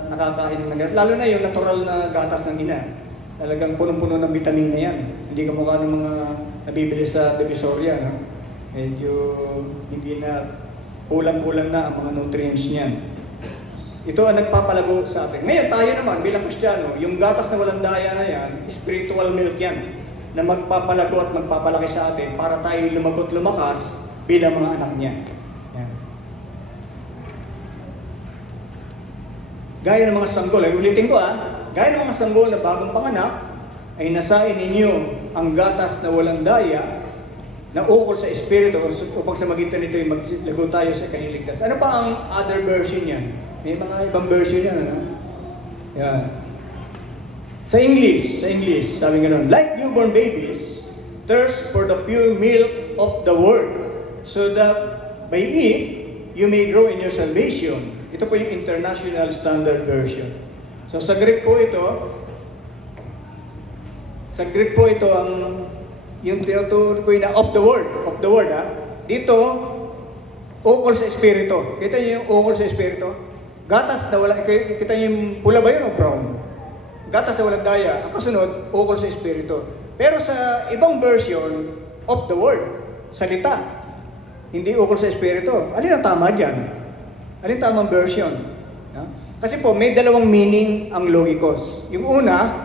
nakakain ng gatas. Lalo na yung natural na gatas ng ina. Talagang punong-puno ng vitamina yan. Hindi kamukha ng mga nabibili sa Divisoria, no? Medyo hindi na kulang-kulang na ang mga nutrients niyan. Ito ang nagpapalago sa atin. Ngayon tayo naman bilang Kristiyano, yung gatas na walang daya na yan, spiritual milk yan, na magpapalago at magpapalaki sa atin para tayo lumagot lumakas bilang mga anak niya. Yan. Gaya ng mga sanggol, ulitin ko gaya ng mga sanggol na bagong panganak, ay nasain ninyo ang gatas na walang daya na ukol sa Espiritu upang sa magitan nito ay maglago tayo sa kaniligtas. Ano pa ang other version yan? May mga ibang version yan, ano? Yan. Sa English, sabi nga nun, like newborn babies, thirst for the pure milk of the Word, so that by it, you may grow in your salvation. Ito po yung International Standard Version. So sa Greek po ito ang yung tinutukoy ko na of the word, Dito, ukol sa Espiritu. Kita niyo yung ukol sa Espiritu? Gatas na wala, kita niyo yung pula ba yun o brown? Gatas na walang daya. Ang kasunod, ukol sa Espiritu. Pero sa ibang version, of the word, salita. Hindi ukol sa Espiritu. Alin ang tama dyan? Alin tamang version? Kasi po, may dalawang meaning ang logikos. Yung una,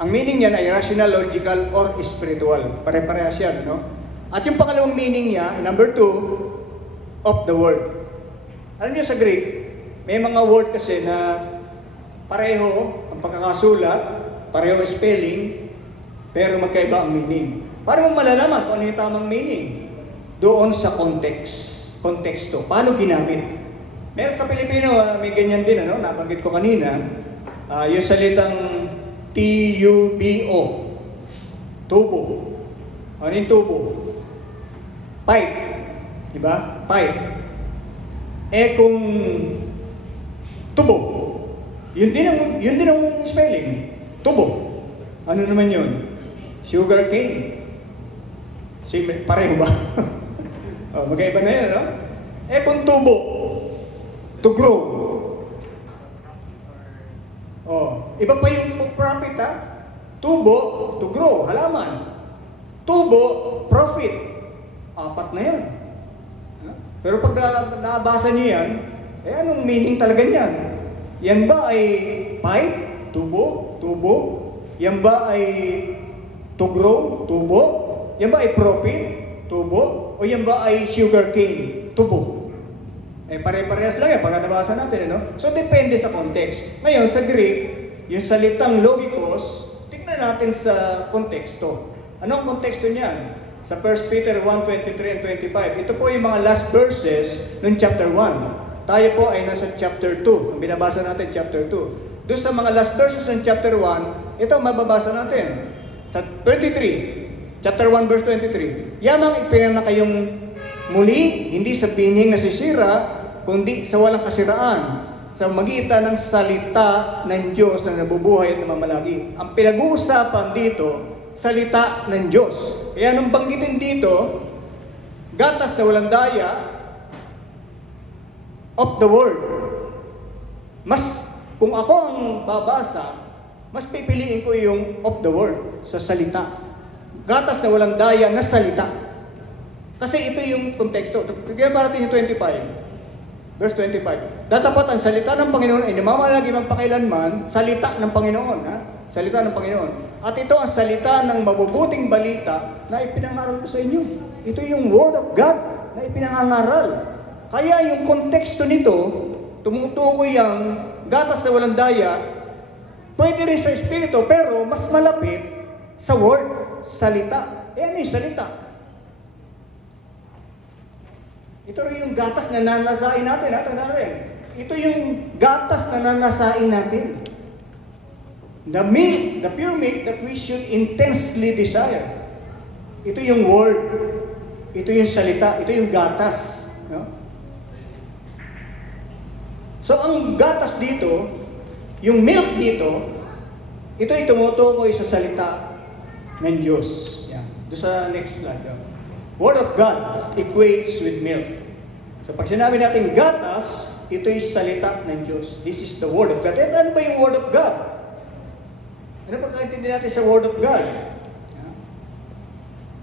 ang meaning niyan ay rational, logical, or spiritual. Pare-parehas yan, no? At yung pangalawang meaning niya, number 2, of the word. Alam niyo sa Greek, may mga word kasi na pareho ang pagkakasulat, pareho ang spelling, pero magkaiba ang meaning. Para mo malalaman kung ano yung tamang meaning doon sa konteksto. Paano ginamit? Meron sa Pilipino, may ganyan din, ano? Nabanggit ko kanina, yung salitang T-U-B-O. Tubo. Ano yung tubo? Pipe. Diba? Pipe. Kung tubo, yun din ang spelling. Tubo. Ano naman yun? Sugar cane. Pareho ba? Magkaiba na yun, no? Kung tubo, to grow. Iba pa yung profit, Tubo, to grow, halaman. Tubo, profit. 4 na yan. Pero pag nabasa niyo yan, anong meaning talaga niyan? Yan ba ay pipe? Tubo? Yan ba ay to grow? Tubo? Yan ba ay profit? Tubo? O yan ba ay sugar cane? Tubo? Pare-parehas lang yan pag nabasa natin, ano? So, depende sa context. Ngayon, sa Greek, yung salitang logikos, tignan natin sa konteksto. Anong konteksto niyan? Sa 1 Peter 1:23 and 25. Ito po yung mga last verses ng chapter 1. Tayo po ay nasa chapter 2. Ang binabasa natin, chapter 2. Doon sa mga last verses ng chapter 1, ito mababasa natin. Sa 23, chapter 1 verse 23. Yamang ipinanak kayong muli, hindi sa pining nasisira, kundi sa walang kasiraan, sa magitan ng salita ng Diyos na nabubuhay at namamalagi. Ang pinag-uusapan dito, salita ng Diyos. Kaya nung banggitin dito, gatas na walang daya, of the word. Kung ako ang babasa, mas pipiliin ko yung of the word, sa salita. Gatas na walang daya na salita. Kasi ito yung konteksto. Bigyan ba natin yung 25? Verse 25. Datapat ang salita ng Panginoon ay namamalagi magpakailanman, salita ng Panginoon, Salita ng Panginoon. At ito ang salita ng mabubuting balita na ipinangaral ko sa inyo. Ito yung Word of God na ipinangaral. Kaya yung konteksto nito, tumutukoy ang gatas na walang daya, pwede rin sa Espiritu, pero mas malapit sa Word, salita. Ano yung salita? Ito rin yung gatas na nanasain natin, Ito yung gatas na nanasain natin. The milk, the pure milk that we should intensely desire. Ito yung word. Ito yung salita. Ito yung gatas. No? So, ang gatas dito, yung milk dito, ito ay tumutukoy sa salita ng Diyos. Yan. Doon sa next slide. Word of God equates with milk. So, pag sinabi natin gatas, ito ay salita ng Diyos. This is the Word of God. At ano ba yung Word of God? Ano pagkaintindi natin sa Word of God?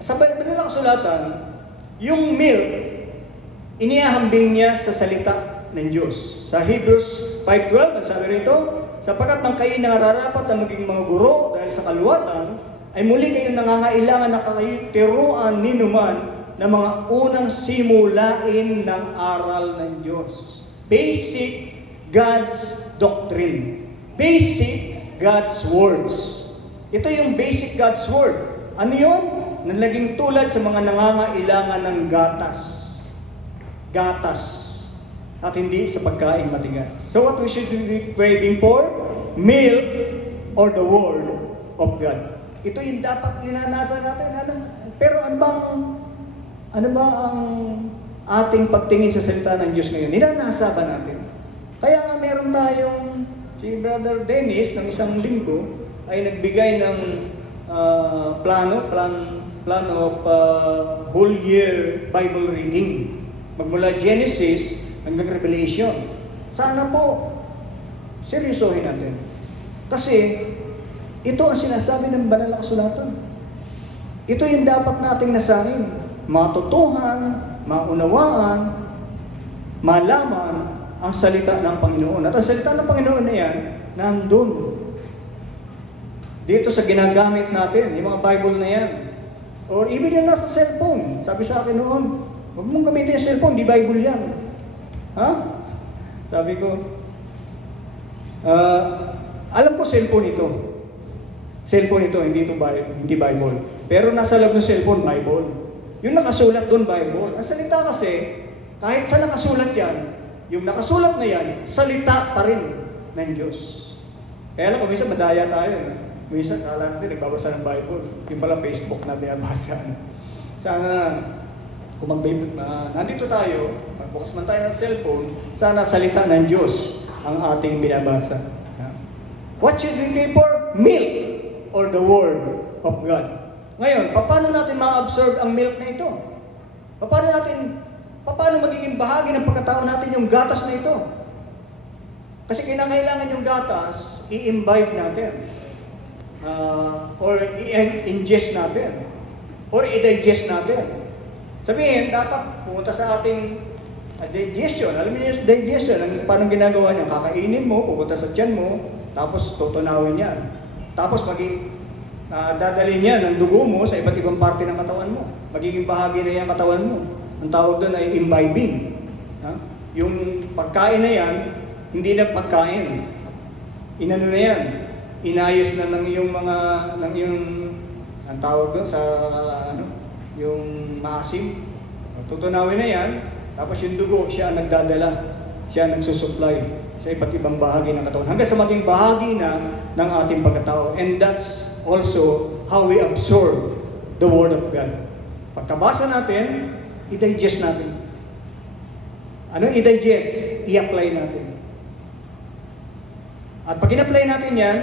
Sa banalang kasulatan, yung milk, inihahambing niya sa salita ng Diyos. Sa Hebrews 5:12, ang sabi rito, sapagkat ng kayo nararapat na maging mga guro dahil sa kaluwatan, ay muli kayong nangangailangan na kayo tiruan ninuman ng mga unang simulain ng aral ng Diyos. Basic God's doctrine. Basic God's words. Ito yung basic God's word. Ano yun? Nalaging tulad sa mga nangangailangan ng gatas. Gatas. At hindi sa pagkain matigas. So what we should be craving for? Milk or the Word of God. Ito yung dapat ninanasa natin. Pero ano ba ang ating pagtingin sa salita ng Diyos ngayon? Ninanasa ba natin? Kaya nga meron tayong si Brother Dennis ng isang linggo ay nagbigay ng plano of whole year Bible reading. Magmula Genesis hanggang Revelation. Sana po, seryosohin natin. Kasi, ito ang sinasabi ng banal na kasulatan. Ito yung dapat nating nasahin. Matutuhan, maunawaan, malaman ang salita ng Panginoon. At ang salita ng Panginoon na yan, nandun. Dito sa ginagamit natin, yung mga Bible na yan. Or even yung nasa cellphone. Sabi sa akin noon, huwag mong gamitin yung cellphone, di Bible yan. Ha? Sabi ko, alam ko cellphone ito. Cellphone ito, hindi Bible. Pero nasa loob ng cellphone, Bible. Yung nakasulat doon, Bible. Ang salita kasi, kahit sa nakasulat yan, yung nakasulat na yan, salita pa rin ng Diyos. Kaya lang, kung minsan madaya tayo. Minsan, kala natin, nagbabasa ng Bible. Yung pala Facebook na binabasa. Sana, kung nandito tayo, magbukas man tayo ng cellphone, sana salita ng Diyos ang ating binabasa. What should we pray for? Milk or the Word of God. Ngayon, paano natin ma-absorb ang milk na ito? Paano magiging bahagi ng pagkatao natin yung gatas na ito? Kasi kinakailangan yung gatas, i-imbibe natin. Or i-ingest natin. Or i-digest natin. Sabihin, dapat pumunta sa ating digestion. Alam niyo yung digestion, paano ginagawa niya? Kakainin mo, pupunta sa tiyan mo, tapos tutunawin yan. Tapos dadalhin niya ng dugo mo sa iba't ibang parte ng katawan mo. Magiging bahagi na yan katawan mo. Ang tawag doon ay imbibing. Yung pagkain na yan, hindi na pagkain. Inano na yan. Inayos na ng iyong ang tawag doon sa yung maasim. Tutunawin na yan, tapos yung dugo, siya ang nagdadala. Siya ang nagsusupply sa iba't ibang bahagi ng katawan. Hanggang sa maging bahagi na ng ating pagkatao. And that's also how we absorb the Word of God. Pagkabasa natin, i-digest natin. Anong i-digest? I-apply natin. At pag in-apply natin yan,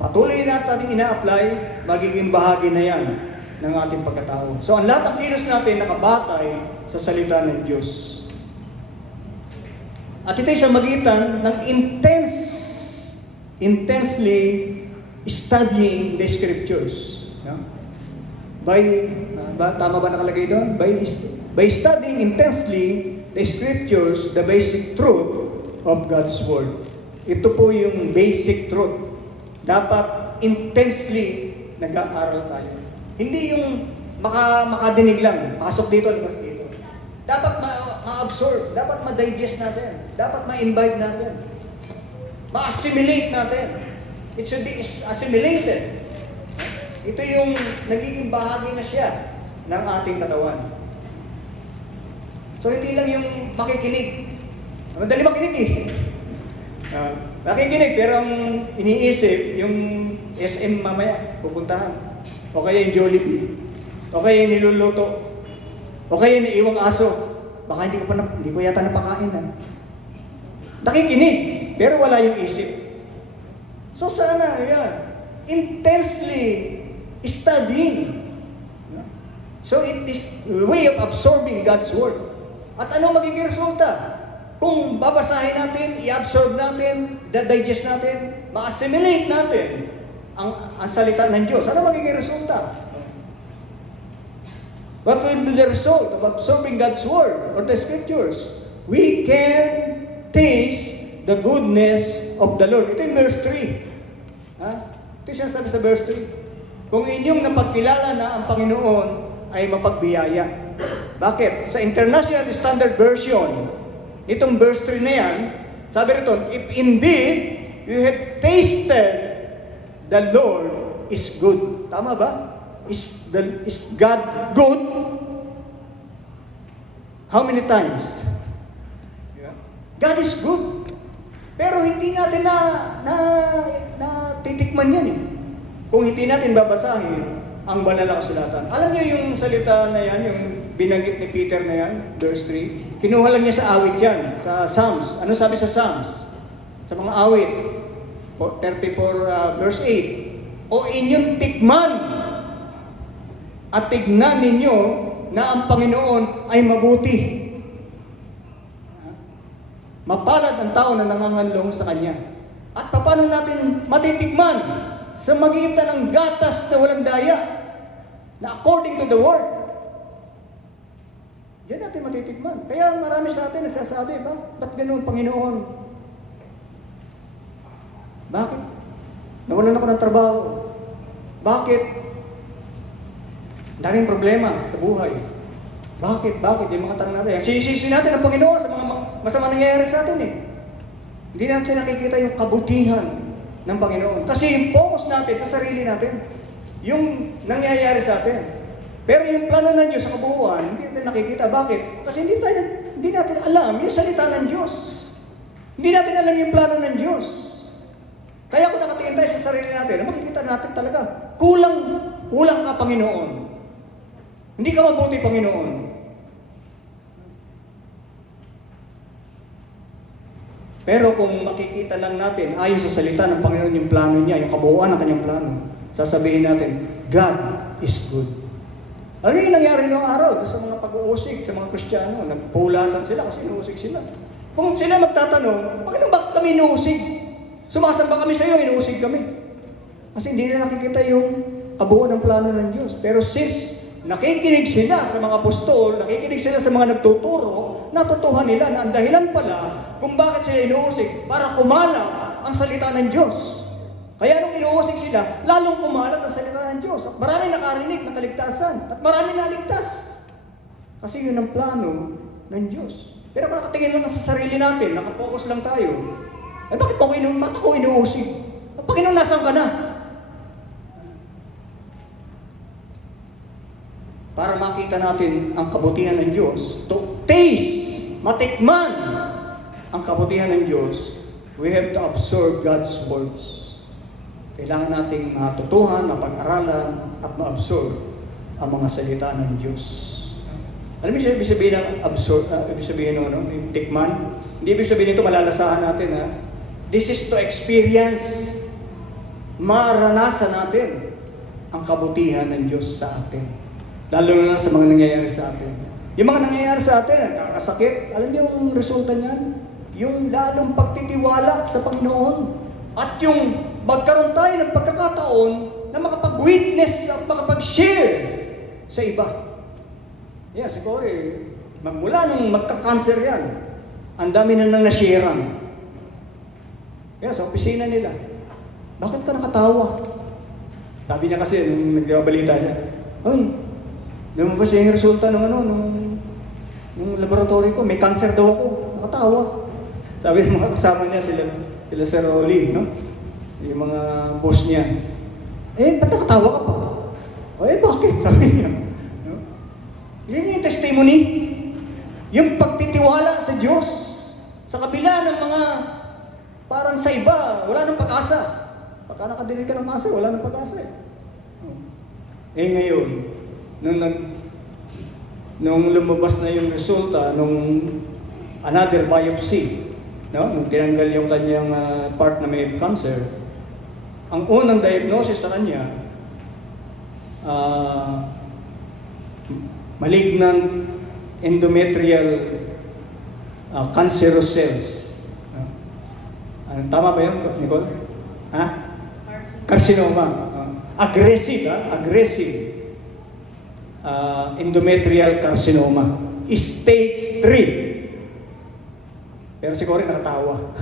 patuloy natin ina-apply, magiging bahagi na yan ng ating pagkatao. So, ang lahat ng kilos natin nakabatay sa salita ng Diyos. At ito'y sa magitan ng intensely studying the Scriptures. No? Tama ba nakalagay doon? By studying intensely the Scriptures, the basic truth of God's Word. Ito po yung basic truth. Dapat intensely nag-aaral tayo. Hindi yung makadinig lang, pasok dito, labas dito. Dapat ma-absorb, dapat ma-digest natin, dapat ma-imbibe natin, ma-assimilate natin. It should be assimilated. Ito yung nagiging bahagi na siya ng ating katawan. So hindi lang yung makikinig, Madali makinig eh. Nakikinig, pero ang iniisip, yung SM mamaya, pupuntahan. O kaya yung Jollibee. O kaya yung niluluto. O kaya yung iiwang aso. Baka hindi ko yata napakain. Nakikinig, pero wala yung isip. So sana, yan, intensely studying. So it is a way of absorbing God's Word. At anong magiging resulta? Kung babasahin natin, i-absorb natin, i-digest natin, ma-assimilate natin ang salita ng Diyos, ano magiging resulta? What will be the result of absorbing God's Word or the Scriptures? We can taste the goodness of the Lord. Ito yung verse 3. Ito yung sinasabi sa verse 3. Kung inyong napagkilala na ang Panginoon ay mapagbiyaya. Bakit? Sa International Standard Version, itong verse 3 na yan, sabi rito, if indeed you have tasted the Lord is good. Tama ba? Is God good? How many times? God is good. Pero hindi natin na titikman yan eh. Kung hindi natin babasahin ang banal na kasulatan. Alam niyo yung salita na yan, yung binanggit ni Peter na yan, verse 3, kinuha lang niya sa awit yan, sa Psalms. Ano sabi sa Psalms? Sa mga awit, 34 verse 8, o inyong tikman at tignan ninyo na ang Panginoon ay mabuti. Mapalad ang tao na nanganganlong sa Kanya. At paano natin matitikman? Sa magitan ng gatas na walang daya, na according to the Word. Diyan natin matitikman. Kaya marami sa atin nagsasabi, ba't ganun, Panginoon? Bakit? Nawalan ako ng trabaho. Bakit? Daming problema sa buhay. Bakit? Yung mga tanong natin. Sisisi natin ang Panginoon sa mga masama nangyayari sa atin eh. Hindi natin nakikita yung kabutihan ng Panginoon. Kasi yung focus natin sa sarili natin. Yung nangyayari sa atin. Pero yung plano ng Diyos sa kabuuan, hindi natin nakikita. Bakit? Kasi hindi natin alam yung salita ng Diyos. Hindi natin alam yung plano ng Diyos. Kaya kung nakatingin tayo sa sarili natin, makikita natin talaga, kulang ka, Panginoon. Hindi ka mabuti, Panginoon. Pero kung makikita lang natin, ayon sa salita ng Panginoon yung plano niya, yung kabuuan ng kanyang plano, sasabihin natin, God is good. Alam niyo yung nangyari noong araw sa mga pag-uusig, sa mga Kristiyano, nagpulasan sila kasi inuusig sila. Kung sila magtatanong, bakit kami inuusig? Sumasamba kami sa iyo, inuusig kami. Kasi hindi nila nakikita yung kabuuan ng plano ng Diyos. Pero since nakikinig sila sa mga apostol, nakikinig sila sa mga nagtuturo, natutuhan nila na ang dahilan pala kung bakit sila inuusig para kumalat ang salita ng Diyos. Kaya nung inuusig sila, lalong kumalat ang salita ng Diyos. At marami nakarinig ng kaligtasan. At marami naligtas. Kasi yun ang plano ng Diyos. Pero kung nakatingin lang sa sarili natin, nakapokus lang tayo, bakit ako inuusig? Panginoon, nasaan ka na? Para makita natin ang kabutihan ng Diyos, to taste, matikman ang kabutihan ng Diyos, we have to absorb God's words. Kailangan nating matutuhan, mapag-aralan, at ma-absorb ang mga salita ng Diyos. Alam mo ibig sabihin ng absorb, ibig sabihin ng tikman? Hindi ibig sabihin ito malalasahan natin, ha? This is to experience, maranasan natin ang kabutihan ng Diyos sa atin. Lalo na sa mga nangyayari sa atin. Yung mga nangyayari sa atin, nakakasakit, alam niyo yung resulta niyan? Yung lalong pagtitiwala sa Panginoon. At yung magkaroon tayo ng pagkakataon na makapag-witness at makapag-share sa iba. Yeah, siguro magmula nung magka-cancer yan, ang dami na nang na-sharean. Kaya sa opisina nila, bakit ka nakatawa? Sabi niya kasi, nung nagbabalita siya, ay, lumabas yung resulta nung laboratory ko, may cancer daw ako, nakatawa. Sabi ng mga kasama niya, sila Sir Rolly, no? Yung mga boss niya. Ba't nakatawa ka pa? Bakit? Sabi niya. No? Yan yung testimony. Yung pagtitiwala sa Diyos. Sa kabila ng mga parang sa iba, wala nang pag-asa. Pagka nakadinig ka ng masa, wala nang pag-asa eh. Ngayon, nung lumabas na yung resulta, nung another biopsy, no? Nung tinanggal yung kanyang part na may cancer, ang unang diagnosis sa kanya, malignant endometrial cancerous cells. Tama ba yun, Nicole? Ha? Carcinoma. Aggressive, aggressive. Endometrial carcinoma. Stage 3. Pero si Cory nakatawa.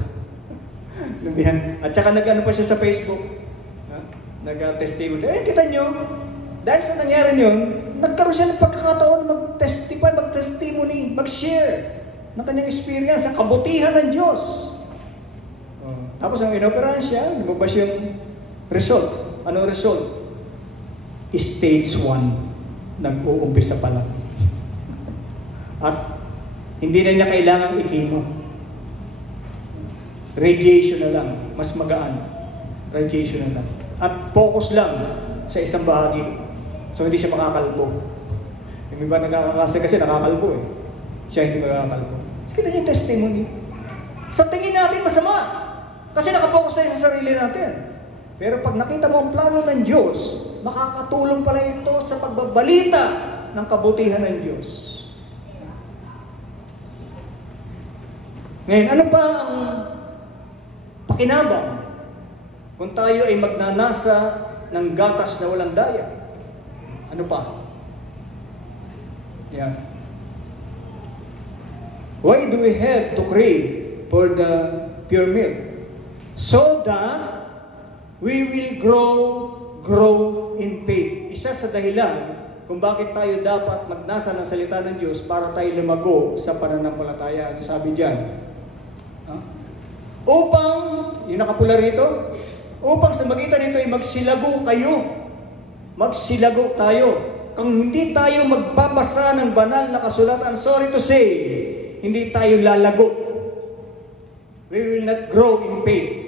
At saka nag-ano pa siya sa Facebook. Nag-testimony. Kita nyo, dahil sa nangyari yun, nagkaroon siya ng pagkakataon mag-testify, mag-testimony, mag-share ng kanyang experience, ng kabutihan ng Diyos. Tapos ang inoperahan siya, lumabas yung result. Anong result? Stage 1. Nag-uumpisa pa lang. At hindi na niya kailangang i-chemo. Radiation na lang. Mas magaan. Radiation na lang. At focus lang sa isang bahagi. So hindi siya makakalbo. Yung iba nagkakakasa kasi nakakalbo eh. Siya hindi makakalbo. Kita niya yung testimony. Sa tingin natin masama. Kasi nakapokus tayo sa sarili natin. Pero pag nakita mo ang plano ng Diyos, makakatulong pala ito sa pagbabalita ng kabutihan ng Diyos. Ngayon, ano pa ang pakinabang kung tayo ay magnanasa ng gatas na walang daya? Ano pa? Yeah. Why do we have to crave for the pure milk? So that we will grow in faith. Isa sa dahilan kung bakit tayo dapat magnasa ng salita ng Diyos para tayo lumago sa pananampalataya. Ano sabi diyan? Upang, yung nakapula rito, upang sa magitan nito ay magsilago kayo. Magsilago tayo. Kung hindi tayo magbabasa ng banal na kasulatan, sorry to say, hindi tayo lalago. We will not grow in faith.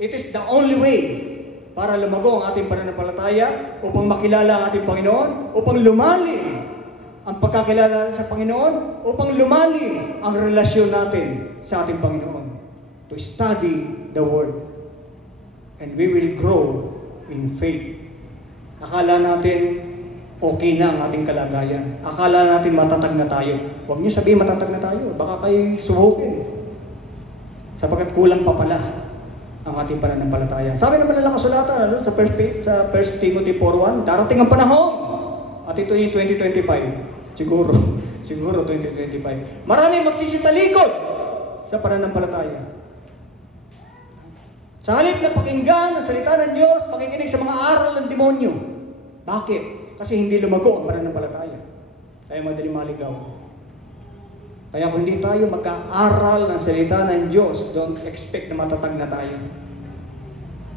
It is the only way para lumago ang ating pananampalataya, upang makilala ang ating Panginoon, upang lumalim ang pagkakilala natin sa Panginoon, upang lumalim ang relasyon natin sa ating Panginoon. To study the Word. And we will grow in faith. Akala natin okay na ang ating kalagayan. Akala natin matatag na tayo. Huwag niyo sabihin matatag na tayo. Baka kayo subukin. Sapagkat kulang pa pala ang ating pananampalataya. Sabi naman ng kasulatan sa 1 Timothy 4:1, darating ang panahon. At ito yung 2025. Siguro 2025. Maraming magsisitalikod sa pananampalataya. Sa halip na pakinggan ang salita ng Diyos, pakikinig sa mga aral ng demonyo. Bakit? Kasi hindi lumago ang pananampalataya. Kaya madaling maligaw. Kaya kung hindi tayo magka-aral ng salita ng Diyos, don't expect na matatag na tayo.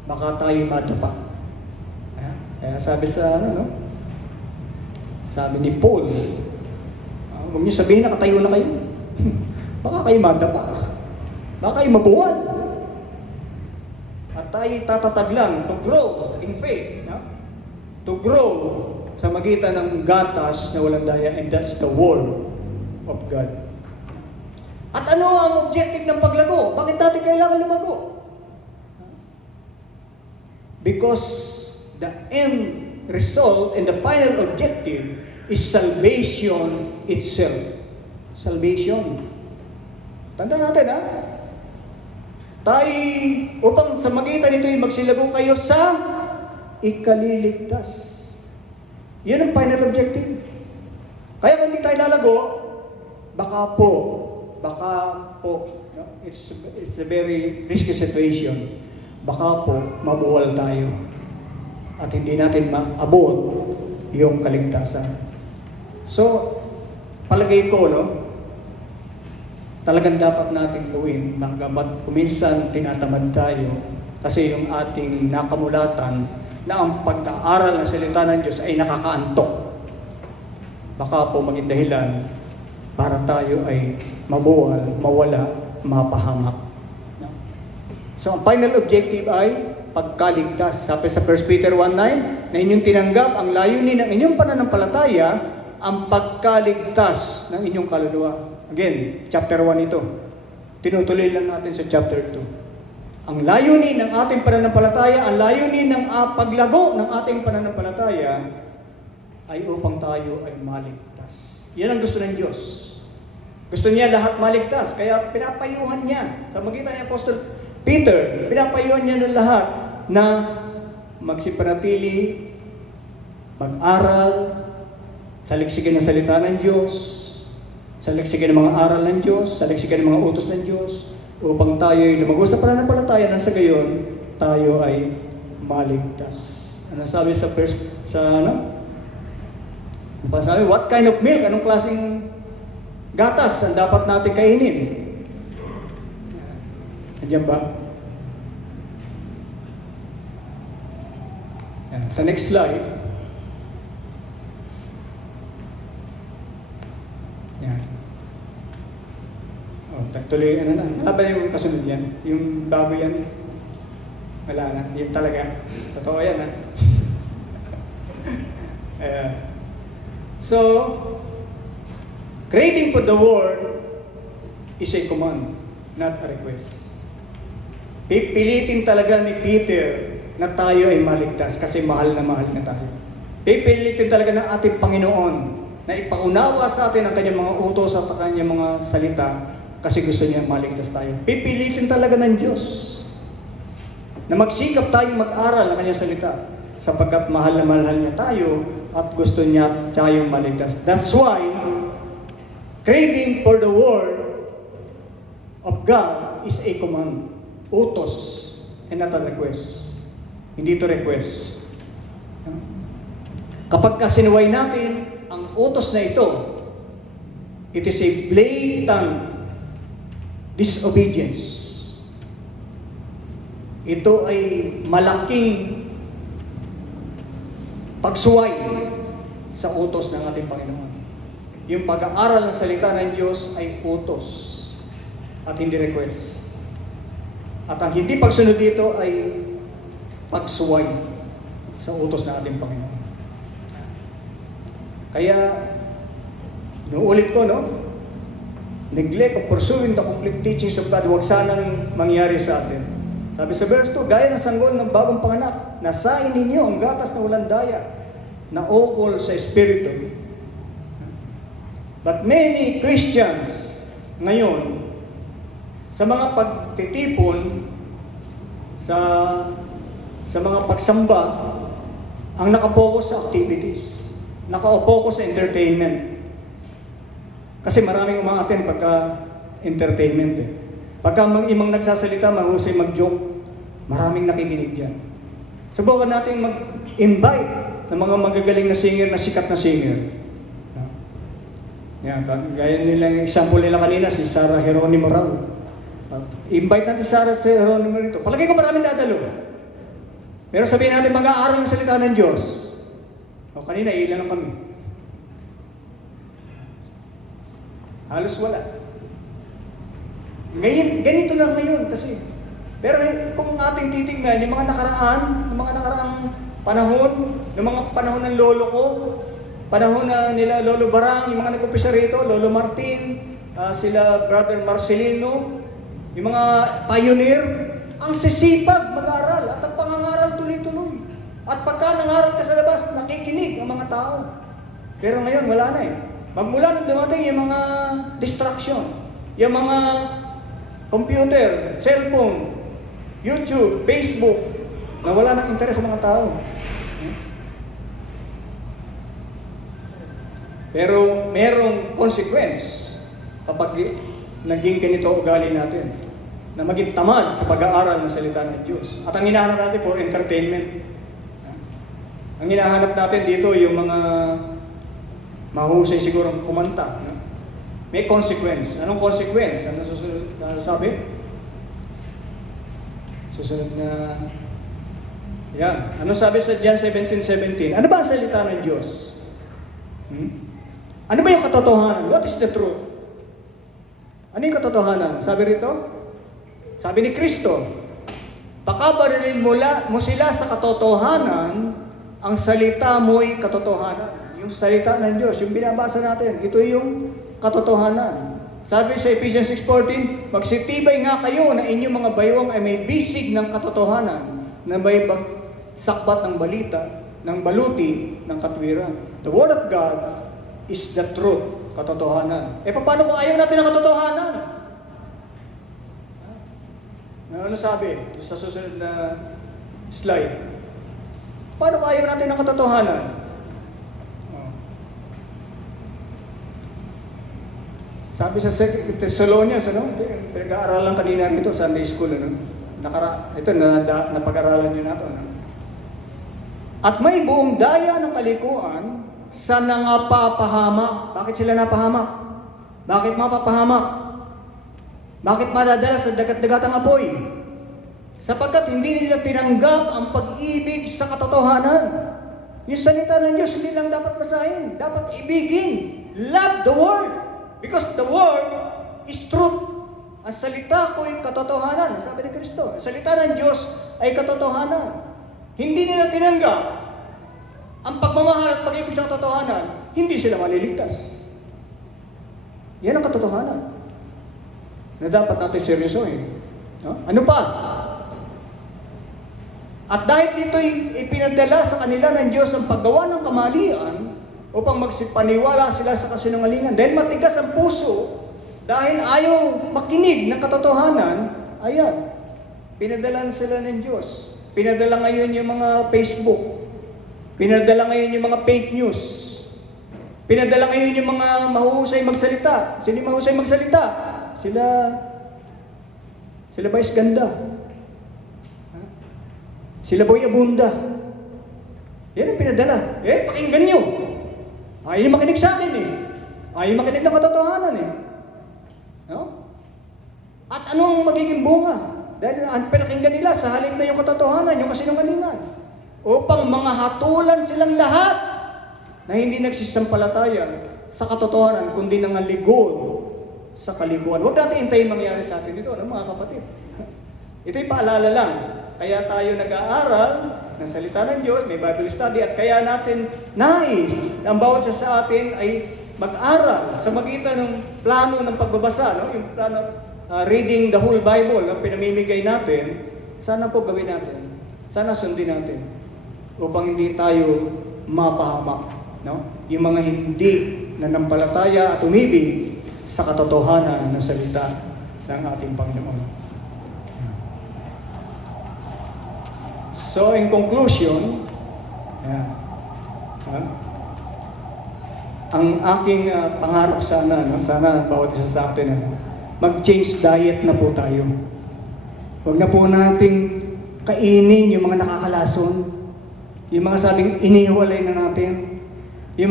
Baka tayo madapa. Kaya sabi sa sabi ni Paul, huwag niyo sabihin nakatayo na kayo. Baka kayo madapa. Baka kayo mabuwal. At tayo tatatag lang to grow in faith. To grow sa magitan ng gatas na walang daya, and that's the word of God. At ano ang objective ng paglago? Bakit natin kailangan lumago? Because the end result and the final objective is salvation itself. Salvation. Tandaan natin, tayo, upang sa magitan nito ay magsilago kayo sa ikaliligtas. Yan ang final objective. Kaya kung hindi tayo lalago, baka po, it's a very risky situation. Baka po, mabuwal tayo. At hindi natin maabot yung kaligtasan. So, palagay ko, talagang dapat natin gawin, magamat kuminsan tinatamad tayo kasi yung ating nakamulatan na ang pag-aaral ng salita ng Diyos ay nakakaantok. Baka po maging dahilan para tayo ay mabuwal, mawala mapahamak. So, ang final objective ay pagkaligtas. Sabi sa 1 Peter 1:9, na inyong tinanggap ang layunin ng inyong pananampalataya, ang pagkaligtas ng inyong kaluluwa. Again, chapter 1 ito. Tinutuloy lang natin sa chapter 2. Ang layunin ng ating pananampalataya, ang layunin ng paglago ng ating pananampalataya ay upang tayo ay maligtas. Yan ang gusto ng Diyos. Gusto niya lahat maligtas, kaya pinapayuhan niya sa magitan ni Apostol Peter, pinapayuhan niya ng lahat na magsipanatili, mag-aral, saliksikin ng salita ng Diyos, saliksikin ng mga aral ng Diyos, saliksikin ng mga utos ng Diyos, upang tayo ay lumago sa pananampalataya na sa gayon, tayo ay maligtas. Ano sabi sa verse, sabi, what kind of milk? Anong klaseng gatas ang dapat natin kainin? Nandiyan ba? Yan. Sa next slide. Yan. Tuloy, ano na? Wala ba yung kasunod yan? Yung bago yan? Wala na. Yan talaga. Totoo yan, ha? So, craving for the word is a command, not a request. Pipilitin talaga ni Peter na tayo ay maligtas kasi mahal na tayo. Pipilitin talaga ng ating Panginoon na ipaunawa sa atin ang kanyang mga utos at ang kanyang mga salita kasi gusto niya maligtas tayo. Pipilitin talaga ng Diyos na magsikap tayong mag-aral ng kanyang salita sapagkat mahal niya tayo at gusto niya tayong maligtas. That's why craving for the word of God is a command. Utos and not a request. Hindi to request. Kapag kasinuway natin ang utos na ito, it is a blatant disobedience. Ito ay malaking pagsuway sa utos ng ating Panginoon. Yung pag-aaral ng salita ng Diyos ay utos at hindi request. At ang hindi pagsunod dito ay pagsuway sa utos ng ating Panginoon. Kaya, inuulit ko, no? Neglect of pursuing the complete teachings of God, huwag sanang mangyari sa atin. Sabi sa verse 2, gaya ng sanggol ng bagong panganak, nasain ninyo ang gatas na walang daya, na ukol sa Espiritu. But many Christians ngayon, sa mga pagtitipon, sa mga pagsamba, ang nakapokus sa activities, naka-focus sa entertainment. Kasi maraming umaattend pagka entertainment eh. Pagka imang nagsasalita, mahusay mag-joke, maraming nakikinig dyan. Subukan natin mag-invite ng mga magagaling na singer, na sikat na singer. Yan, gaya nila, example nila kanina, si Sarah Geronimo raw. Invite natin si Sarah Geronimo rito. Palagay ko maraming dadalo. Pero sabihin natin, mag-aaral ng salita ng Diyos. O kanina, ilan lang kami. Halos wala. Ngayon, ganito lang ngayon kasi. Pero kung ating titingnan, yung mga nakaraang panahon, yung mga panahon ng lolo ko, panahon na nila Lolo Barang, yung mga nag-umpisa rito, Lolo Martin, sila Brother Marcelino, yung mga pioneer, ang sisipag mag-aral at ang pangangaral tuloy-tuloy. At pagka nangaral ka sa labas, nakikinig ang mga tao. Pero ngayon, wala na eh. Magmula nung dumating yung mga distraction, yung mga computer, cellphone, YouTube, Facebook, na wala nang interes sa mga tao. Pero merong consequence kapag naging ganito ugali natin, na maging tamad sa pag-aaral ng salita ng Diyos. At ang hinahanap natin for entertainment. Ang hinahanap natin dito yung mga mahusay siguro kumanta. May consequence. Anong consequence? Ano susunod? Ano sabi? Susunod na... Yan. Ano sabi sa John 17:17? Ano ba ang salita ng Diyos? Ano ba yung katotohanan? What is the truth? Ano yung katotohanan? Sabi rito, sabi ni Kristo, pakabarilin mo sila sa katotohanan, ang salita mo'y katotohanan. Yung salita ng Diyos, yung binabasa natin, ito yung katotohanan. Sabi sa Ephesians 6:14, magsitibay nga kayo na inyong mga baywang ay may bisig ng katotohanan, na may sakbat ng balita, ng baluti, ng katwiran. The Word of God is the truth, katotohanan. Paano kung ayaw natin ng katotohanan? Ano sabi sa susunod na slide? Paano kung ayaw natin ng katotohanan? Sabi sa Thessalonians, pinag-aaralan kanina rito, Sunday school, ito, napag-aralan nyo na ito. At may buong daya ng kalikuan sa nangapapahamak. Bakit sila napahamak? Bakit mapapahamak? Bakit madadala sa dagat-dagatang apoy? Sapagkat hindi nila tinanggap ang pag-ibig sa katotohanan. Yung salita ng Diyos, hindi lang dapat basahin. Dapat ibigin. Love the Word. Because the Word is truth. Ang salita ko ay katotohanan. Sabi ni Kristo, ang salita ng Diyos ay katotohanan. Hindi nila tinanggap ang pagmamahal at pag-ibig sa katotohanan, hindi sila maliligtas. Yan ang katotohanan na dapat natin seryosohin. Ano pa? At dahil dito'y ipinadala sa kanila ng Diyos ang paggawa ng kamalian upang magsipaniwala sila sa kasinungalingan. Dahil matigas ang puso, dahil ayaw makinig ng katotohanan, ayan, pinadala sila ng Diyos. Pinadala ngayon yung mga Facebook. Pinadala ngayon yung mga fake news. Pinadala ngayon yung mga mahuhusay magsalita. Sino yung mahusay magsalita? Sila Vice Ganda. Sila Boy Abunda. Yan ang pinadala. Pakinggan nyo. Ayaw makinig sa akin Ayaw makinig ng katotohanan No? At anong magiging bunga? Dahil ang pinakinggan nila sa halip na yung katotohanan, yung kasinungalingan. Upang mga hatulan silang lahat na hindi nagsisampalatayan sa katotohanan, kundi nangaligod sa kaliguan. Huwag natin hintayin mangyari sa atin ito, mga kapatid. Ito'y paalala lang. Kaya tayo nag-aaral ng salita ng Diyos, may Bible study, at kaya natin nais ang bawat isa sa atin ay mag-aral sa magitan ng plano ng pagbabasa, yung plano reading the whole Bible na pinamimigay natin. Sana po gawin natin. Sana sundin natin upang hindi tayo mapahamak. Yung mga hindi nanampalataya at umibig sa katotohanan ng salita ng ating Panginoon. So, in conclusion, ang aking pangarap sana bawat isa sa atin, mag-change diet na po tayo. Huwag na po nating kainin yung mga nakakalason, yung mga sabing inihiwalay na natin, yung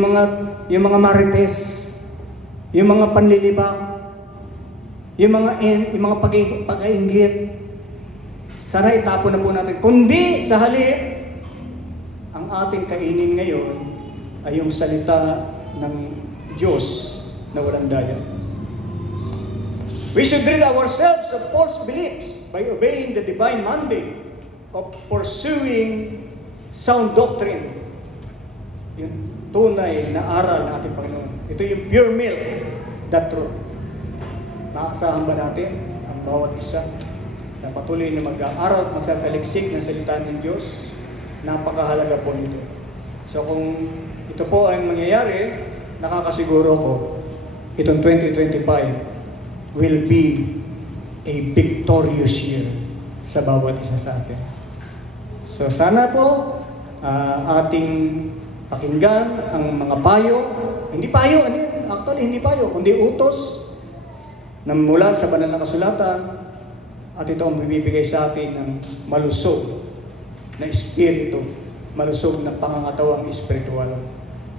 mga marites, yung mga panlilibak, yung mga pag-iinggit. Sana itapon na po natin. Kundi sa halip, ang ating kainin ngayon ay yung salita ng Diyos na walang daya. We should rid ourselves of false beliefs by obeying the divine mandate of pursuing sound doctrine. Yung tunay na aral ng ating Panginoon. Ito yung pure milk, the truth. Maaasahan ba natin ang bawat isa na patuloy na mag-aaral at magsasaliksik ng salita ng Diyos? Napakahalaga po nito. So kung ito po ang mangyayari, nakakasiguro ko, itong 2025 will be a victorious year sa bawat isa sa atin. So sana po ating pakinggan ang mga payo. Hindi payo, actually hindi payo, kundi utos na mula sa banal na kasulatan. At ito ang bibigay sa atin ng malusog na espiritu, malusog na pangangatawang espiritual.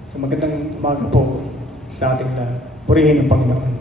So magandang umaga po sa ating lahat. Purihin ang Panginoon.